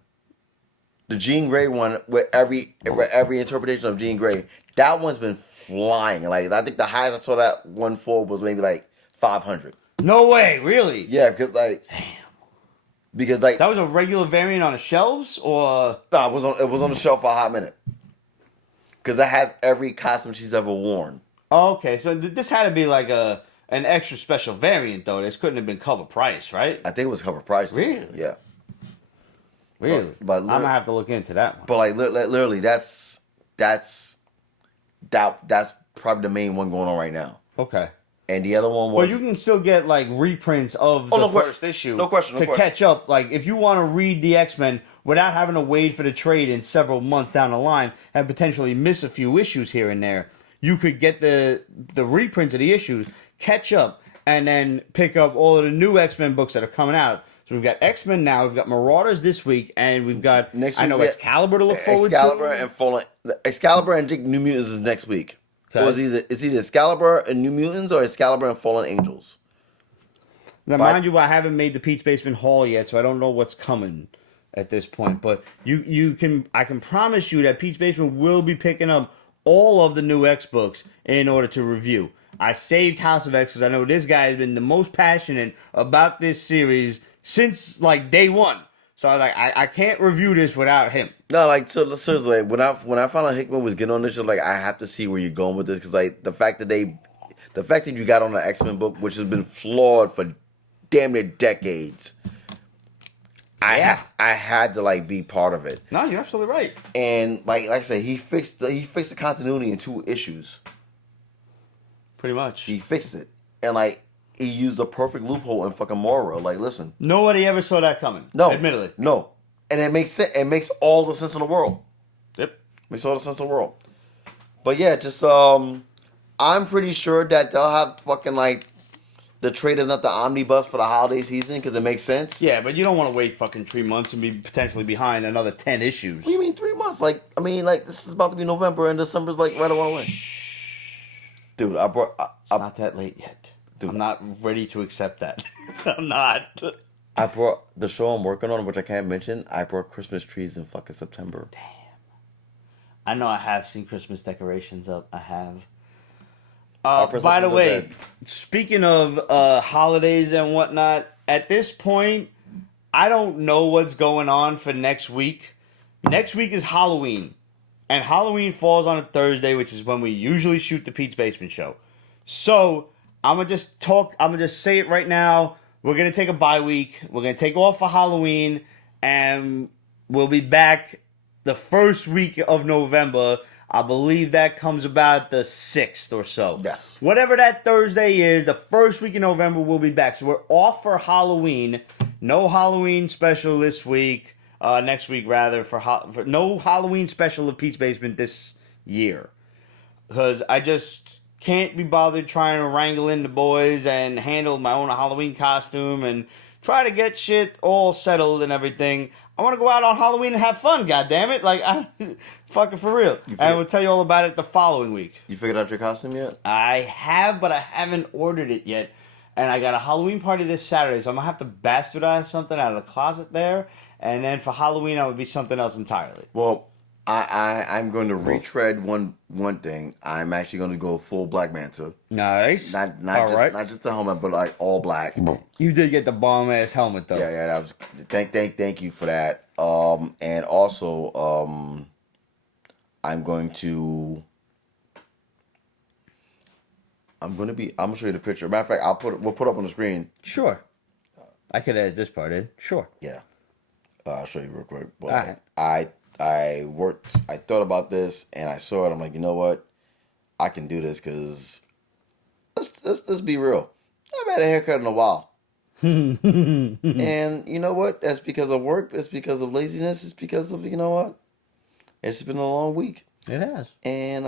The Jean Grey one with every interpretation of Jean Grey. That one's been flying. Like, I think the highest I saw that one for was maybe like 500. No way, really? Yeah, because that was a regular variant on the shelves, or no, it was on the shelf for a hot minute. Because it has every costume she's ever worn. Okay, so this had to be like an extra special variant, though. This couldn't have been cover price, right? I think it was cover price. Really? Yeah. Really? But I'm gonna have to look into that one. But like literally, that's probably the main one going on right now. Okay. and the other one was. Well, you can still get like reprints of the first issue. No question. To catch up, like if you want to read the X-Men without having to wait for the trade in several months down the line and potentially miss a few issues here and there, you could get the reprints of the issues, catch up, and then pick up all of the new X-Men books that are coming out. So we've got X-Men now, we've got Marauders this week, and we've got Excalibur to look forward to. Excalibur and New Mutants is next week. Okay. Or it's either Excalibur and New Mutants or Excalibur and Fallen Angels. Now, mind you, I haven't made the Pete's Basement haul yet, so I don't know what's coming at this point. But I can promise you that Pete's Basement will be picking up all of the new X books in order to review. I saved House of X because I know this guy has been the most passionate about this series since like day one. So I was like, I can't review this without him. No, like so seriously, when I found out Hickman was getting on this show, like I have to see where you're going with this because like the fact that you got on the X-Men book, which has been flawed for damn near decades. I had to like be part of it. No, you're absolutely right. And like I said, he fixed the continuity in 2 issues. Pretty much. He fixed it, and like he used the perfect loophole in fucking Mora. Like, listen, nobody ever saw that coming. No, admittedly, no, and it makes sense. It makes all the sense in the world. Yep, makes all the sense in the world. But yeah, just I'm pretty sure that they'll have fucking like the trade is not the omnibus for the holiday season because it makes sense. Yeah, but you don't want to wait fucking 3 months and be potentially behind another 10 issues. What do you mean 3 months? Like, I mean, like this is about to be November and December's like right around the way. Dude, it's not that late yet. Dude, I'm not ready to accept that. I'm not. I brought the show I'm working on, which I can't mention. I brought Christmas trees in fucking September. Damn. I know I have seen Christmas decorations up. I have. By the way, speaking of holidays and whatnot, at this point, I don't know what's going on for next week. Next week is Halloween. And Halloween falls on a Thursday, which is when we usually shoot the Pete's Basement show. So, I'm going to just say it right now. We're going to take a bye week. We're going to take off for Halloween. And we'll be back the first week of November. I believe that comes about the 6th or so. Yes. Whatever that Thursday is, the first week in November, we'll be back. So, we're off for Halloween. No Halloween special this week. Next week, rather, for no Halloween special of Pete's Basement this year. Because I just can't be bothered trying to wrangle in the boys and handle my own Halloween costume and try to get shit all settled and everything. I want to go out on Halloween and have fun, goddammit. Like, fucking for real. And I will tell you all about it the following week. You figured out your costume yet? I have, but I haven't ordered it yet. And I got a Halloween party this Saturday, so I'm going to have to bastardize something out of the closet there. And then for Halloween, I would be something else entirely. Well, I'm going to retread one thing. I'm actually going to go full Black Manta. Nice. Not just the helmet, but like all black. You did get the bomb ass helmet though. Yeah. That was thank you for that. And also I'm going to show you the picture. Matter of fact, we'll put up on the screen. Sure. I could edit this part in. Sure. Yeah. I'll show you real quick. But right. I thought about this and I saw it. I'm like, you know what? I can do this because let's be real. I haven't had a haircut in a while. And you know what? That's because of work. It's because of laziness. It's because of, you know what? It's been a long week. It has. And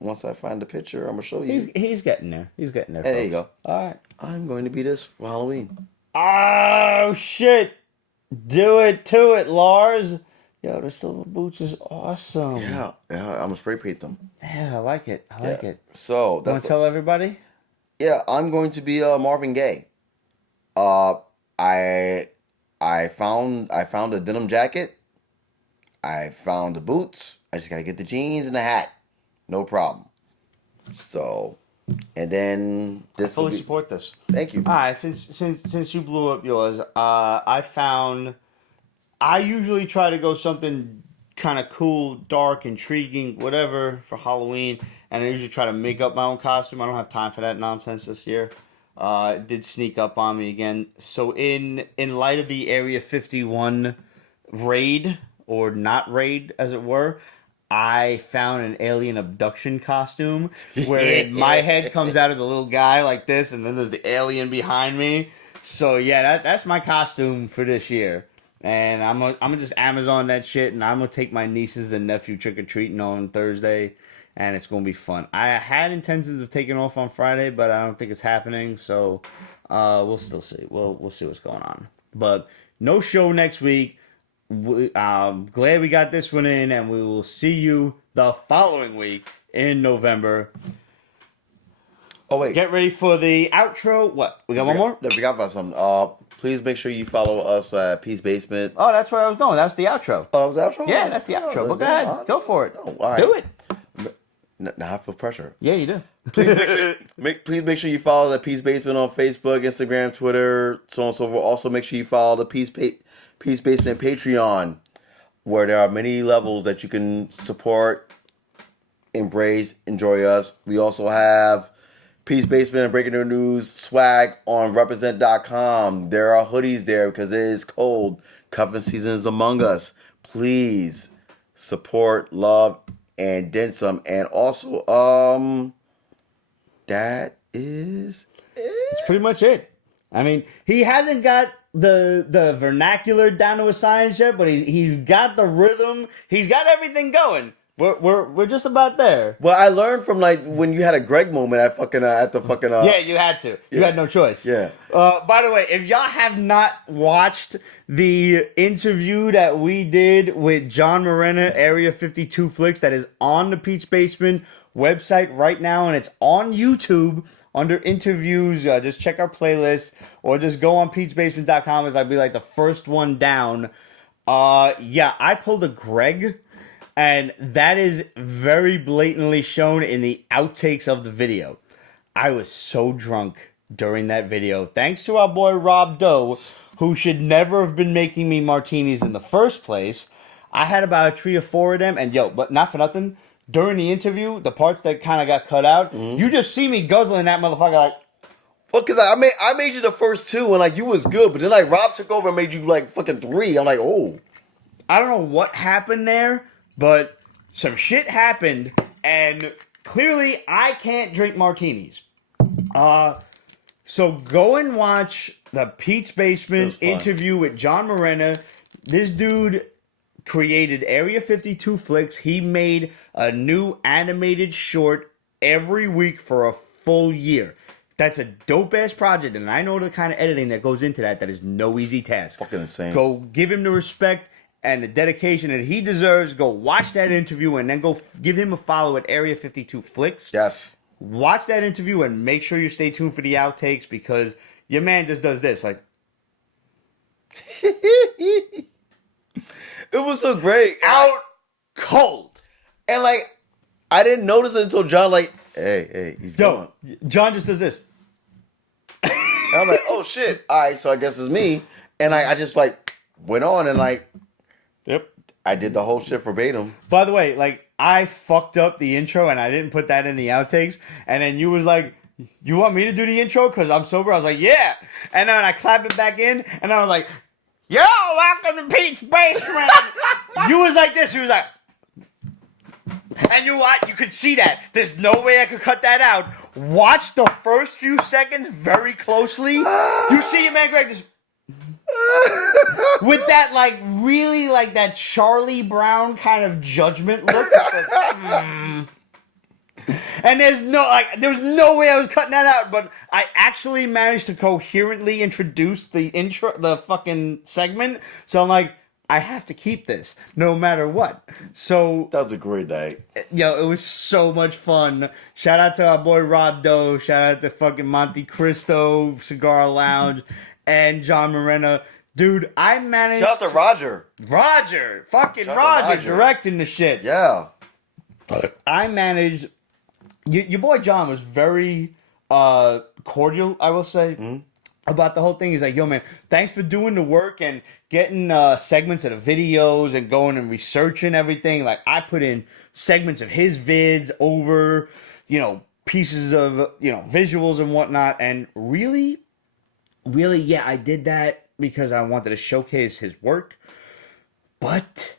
once I find the picture, I'm going to show you. He's getting there. He's getting there. Hey, there you go. All right. I'm going to be this for Halloween. Oh, shit. Do it to it, Lars. Yo, the silver boots is awesome. Yeah, I'm going to spray paint them. Yeah, I like it. I like it. So, want to tell everybody? Yeah, I'm going to be Marvin Gaye. I found a denim jacket. I found the boots. I just got to get the jeans and the hat. No problem. So, and then I fully support this. Thank you. All right, since you blew up yours, I usually try to go something kind of cool, dark, intriguing, whatever for Halloween, and I usually try to make up my own costume. I don't have time for that nonsense this year. It did sneak up on me again. So in light of the Area 51 raid, or not raid as it were, I found an alien abduction costume where my head comes out of the little guy like this, and then there's the alien behind me. So yeah, that's my costume for this year. And I'm gonna just Amazon that shit, and I'm gonna take my nieces and nephew trick or treating on Thursday, and it's gonna be fun. I had intentions of taking off on Friday, but I don't think it's happening. So we'll still see. We'll see what's going on. But no show next week. Glad we got this one in, and we will see you the following week in November. Oh wait, get ready for the outro. What, we got one more? No, we got about something. Please make sure you follow us at Peace Basement. Oh, that's where I was going. That's the outro. Oh, that was the outro. Yeah, that's the outro. But go ahead, go for it. No, right. Do it. Now I feel pressure. Yeah, you do. Please make sure you follow the Peace Basement on Facebook, Instagram, Twitter, so on and so forth. Also, make sure you follow the Peace Basement Patreon, where there are many levels that you can support, embrace, enjoy us. We also have Peace Basement and Breaking News swag on represent.com. There are hoodies there because it is cold. Cuffing season is among us. Please support, love, and then some. And also, that is it. That's pretty much it. I mean, he hasn't got the vernacular down to a science yet, but he's got the rhythm. He's got everything going. We're just about there. Well, I learned from like when you had a Greg moment at the fucking. Yeah, you had to. You had no choice. Yeah. By the way, if y'all have not watched the interview that we did with John Morena, Area 52 Flicks, that is on the Pete's Basement website right now, and it's on YouTube under interviews. Just check our playlist, or just go on Pete'sBasement.com, as I'd be like the first one down. Yeah, I pulled a Greg. And that is very blatantly shown in the outtakes of the video. I was so drunk during that video. Thanks to our boy Rob Doe, who should never have been making me martinis in the first place. I had about 3 or 4 of them. And but not for nothing, during the interview, the parts that kind of got cut out, you just see me guzzling that motherfucker like... Well, because I made you the first 2 and like you was good. But then like Rob took over and made you like fucking 3. I'm like, oh. I don't know what happened there. But some shit happened, and clearly I can't drink martinis. So go and watch the Pete's Basement interview with John Morena. This dude created Area 52 Flicks. He made a new animated short every week for a full year. That's a dope-ass project, and I know the kind of editing that goes into that. That is no easy task. Fucking insane. Go give him the respect and the dedication that he deserves. Go watch that interview and then go give him a follow at Area 52 Flicks. Yes. Watch that interview and make sure you stay tuned for the outtakes, because your man just does this. Like, it was so great. Out cold. And like, I didn't notice it until John like, hey, he's going. John just does this. And I'm like, oh shit. All right, so I guess it's me. And I just like went on and like, yep, I did the whole shit verbatim. By the way, like, I fucked up the intro and I didn't put that in the outtakes. And then you was like, you want me to do the intro because I'm sober? I was like, yeah. And then I clapped it back in and I was like, yo, welcome to Pete's Basement. You was like this. You was like, and you what? You could see that. There's no way I could cut that out. Watch the first few seconds very closely. You see your man Greg just... with that, like, really, like, that Charlie Brown kind of judgment look. And there's no way I was cutting that out, but I actually managed to coherently introduce the fucking segment. So I'm like, I have to keep this no matter what. So that was a great night. Yo, it was so much fun. Shout out to our boy Rob Doe. Shout out to fucking Monte Cristo, Cigar Lounge, and John Morena. Dude, I managed... Shout out to Roger. Fucking Roger directing the shit. Yeah. I managed... Your boy John was very cordial, I will say, about the whole thing. He's like, yo, man, thanks for doing the work and getting segments of the videos and going and researching everything. Like, I put in segments of his vids over, pieces of, visuals and whatnot. And really, yeah, I did that because I wanted to showcase his work. But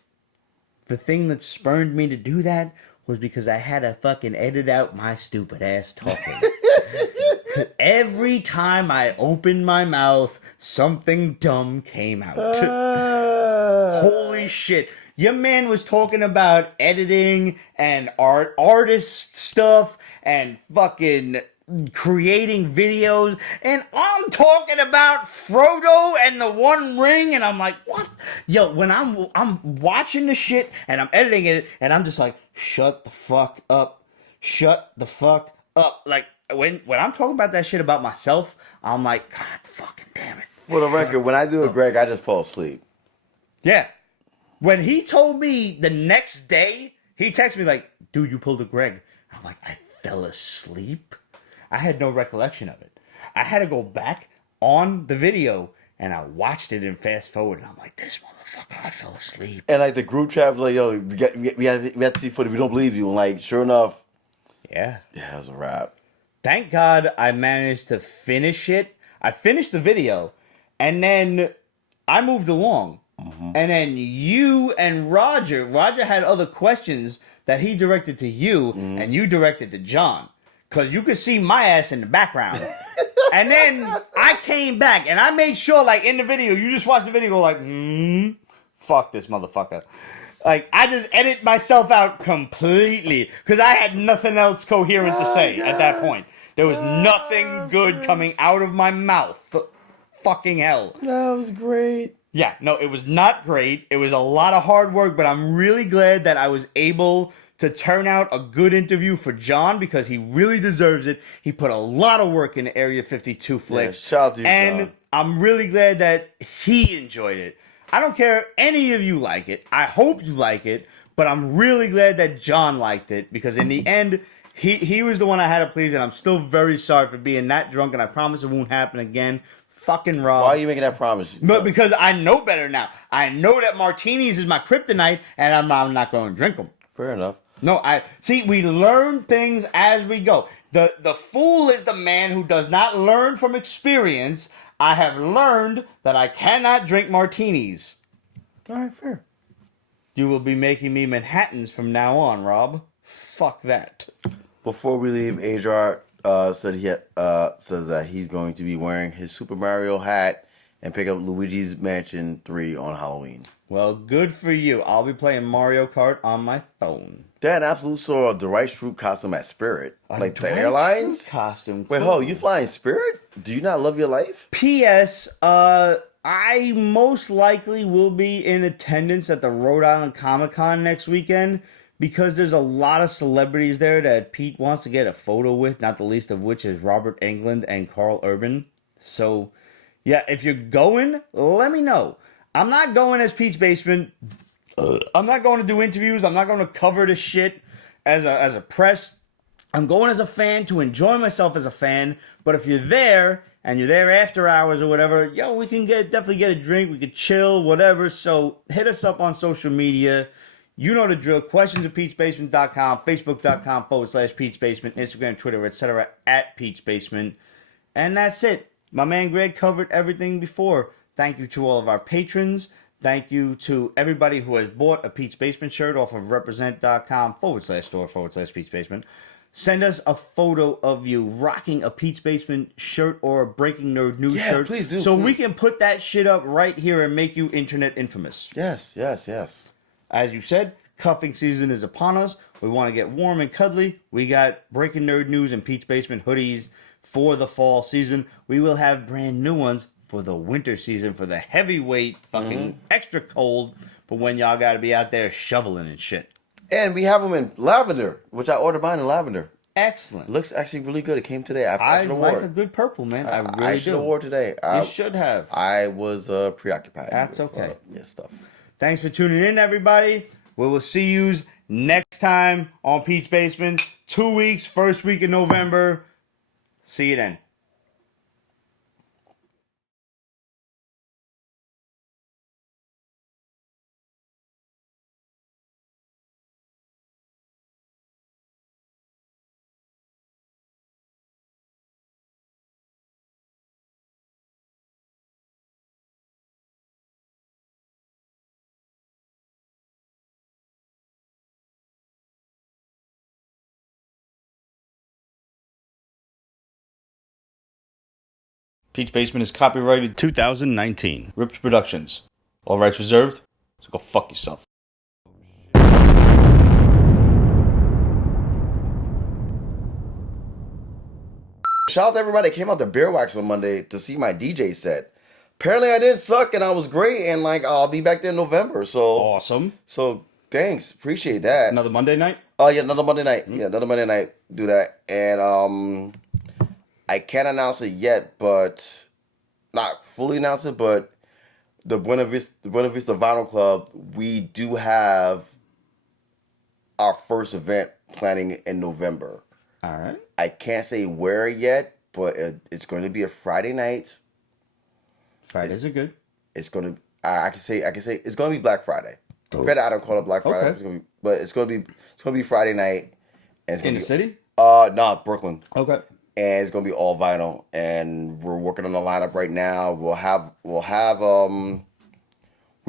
the thing that spurned me to do that was because I had to fucking edit out my stupid ass talking. Every time I opened my mouth, something dumb came out. Holy shit. Your man was talking about editing and artist stuff and fucking creating videos, and I'm talking about Frodo and the One Ring, and I'm like, what? Yo, when I'm watching the shit and I'm editing it, and I'm just like, shut the fuck up. Shut the fuck up. Like, when I'm talking about that shit about myself, I'm like, God fucking damn it. For the record, when I do it, Greg, I just fall asleep. Yeah. When he told me the next day, he texted me like, dude, you pulled a Greg. I'm like, I fell asleep? I had no recollection of it. I had to go back on the video, and I watched it and fast forward, and I'm like, this motherfucker, I fell asleep. And like the group chat was like, yo, we have to see footage. We don't believe you. And like, sure enough. Yeah. Yeah, it was a wrap. Thank God I managed to finish it. I finished the video, and then I moved along. Mm-hmm. And then you and Roger had other questions that he directed to you, and you directed to John. Because you could see my ass in the background. And then I came back, and I made sure, like, in the video, you just watch the video, go like, fuck this motherfucker. Like, I just edit myself out completely. Because I had nothing else coherent to say at that point. There was nothing good coming out of my mouth. Fucking hell. That was great. Yeah, no, it was not great. It was a lot of hard work, but I'm really glad that I was able to turn out a good interview for John, because he really deserves it. He put a lot of work into Area 52 flicks. Yeah, shout out to you, and John. I'm really glad that he enjoyed it. I don't care if any of you like it. I hope you like it, but I'm really glad that John liked it, because in the end, he was the one I had to please, and I'm still very sorry for being that drunk, and I promise it won't happen again. Fucking Rob. Why are you making that promise? But because I know better now. I know that martinis is my kryptonite, and I'm not going to drink them. Fair enough. No, we learn things as we go. The fool is the man who does not learn from experience. I have learned that I cannot drink martinis. All right, fair. You will be making me Manhattans from now on, Rob. Fuck that. Before we leave, Adrar says that he's going to be wearing his Super Mario hat and pick up Luigi's Mansion 3 on Halloween. Well, good for you. I'll be playing Mario Kart on my phone. Dan absolutely saw the Dwight Schrute costume at Spirit. Like the Dwight airlines? Schrute costume. Wait, cool. you flying Spirit? Do you not love your life? P.S. I most likely will be in attendance at the Rhode Island Comic-Con next weekend, because there's a lot of celebrities there that Pete wants to get a photo with, not the least of which is Robert Englund and Carl Urban. So, yeah, if you're going, let me know. I'm not going as Pete's Basement. I'm not going to do interviews. I'm not going to cover this shit as a press. I'm going as a fan to enjoy myself as a fan. But if you're there, and you're there after hours or whatever, yo, we can definitely get a drink. We could chill, whatever. So hit us up on social media. You know the drill. Questions at Pete'sBasement.com, Facebook.com/Pete's Basement, Instagram, Twitter, etc. at Pete's Basement. And that's it. My man Greg covered everything before. Thank you to all of our patrons. Thank you to everybody who has bought a Pete's Basement shirt off of represent.com/store/Pete's Basement. Send us a photo of you rocking a Pete's Basement shirt or a Breaking Nerd News shirt. Please do. So we can put that shit up right here and make you internet infamous. Yes. As you said, cuffing season is upon us. We want to get warm and cuddly. We got Breaking Nerd News and Pete's Basement hoodies for the fall season. We will have brand new ones for the winter season, for the heavyweight, fucking extra cold, but when y'all got to be out there shoveling and shit. And we have them in lavender, which I ordered mine in lavender. Excellent. Looks actually really good. It came today. I like a good purple, man. I really should have wore today. You should have. I was preoccupied. That's with, okay. Stuff. Thanks for tuning in, everybody. We will see you next time on Pete's Basement. 2 weeks, first week in November. See you then. Pete's Basement is copyrighted 2019. Ripped Productions. All rights reserved. So go fuck yourself. Shout out to everybody that came out to Beer Wax on Monday to see my DJ set. Apparently I didn't suck and I was great, and like I'll be back there in November. So Awesome. So thanks, appreciate that. Another Monday night? Oh yeah, another Monday night. Yeah, another Monday night. Do that, and I can't announce it yet, but not fully announce it. But the Buena Vista Vinyl Club, we do have our first event planning in November. All right. I can't say where yet, but it's going to be a Friday night. Fridays are good. It's going to. I can say it's going to be Black Friday. Better I don't call it Black Friday. Okay. It's going to be Friday night. And it's In the city? No, Brooklyn. Okay. And it's going to be all vinyl. And we're working on the lineup right now. We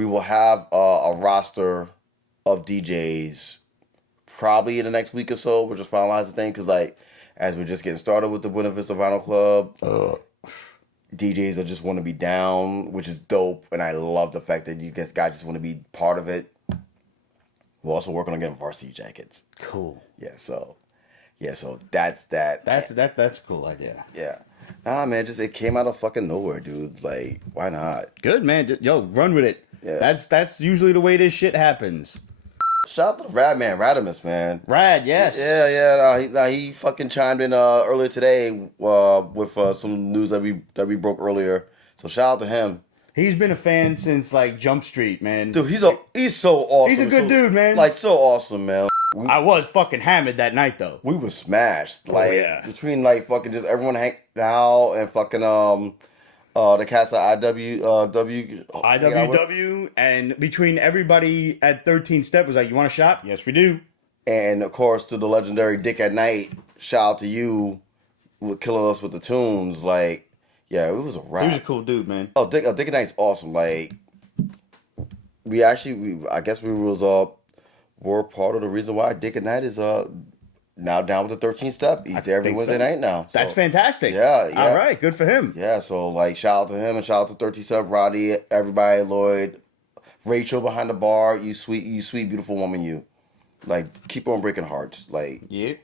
will have a roster of DJs probably in the next week or so. We're just finalizing things because like as we're just getting started with the Buena Vista Vinyl Club. DJs that just want to be down, which is dope, and I love the fact that you guys just want to be part of it. We're also working on getting varsity jackets. Cool. So that's that. That's a cool idea. Yeah. Nah, man, it came out of fucking nowhere, dude. Like, why not? Good, man. Yo, run with it. Yeah. That's usually the way this shit happens. Shout out to the Rad Man, Radimus, man. Rad, yes. Yeah. He fucking chimed in earlier today with some news that we broke earlier. So shout out to him. He's been a fan since like Jump Street, man. Dude, he's so awesome. He's a good dude, man. Like so awesome, man. I was fucking hammered that night though. We were smashed. Like between like fucking just everyone hanging out and fucking the cast of IWW, and between everybody at 13 Step was like, you want to shop? Yes, we do. And of course, to the legendary Dick at Night, shout out to you with killing us with the tunes. Like, yeah, it was a wrap. He was a cool dude, man. Oh, Dick at Night's awesome. Like, I guess we're part of the reason why Dick at Night is now down with the 13th Step. He's there every Wednesday night now. So. That's fantastic. Yeah. All right, good for him. Yeah, so like shout out to him and shout out to 13th Step, Roddy, everybody, Lloyd, Rachel behind the bar. You sweet, beautiful woman. You like keep on breaking hearts. Like yeah.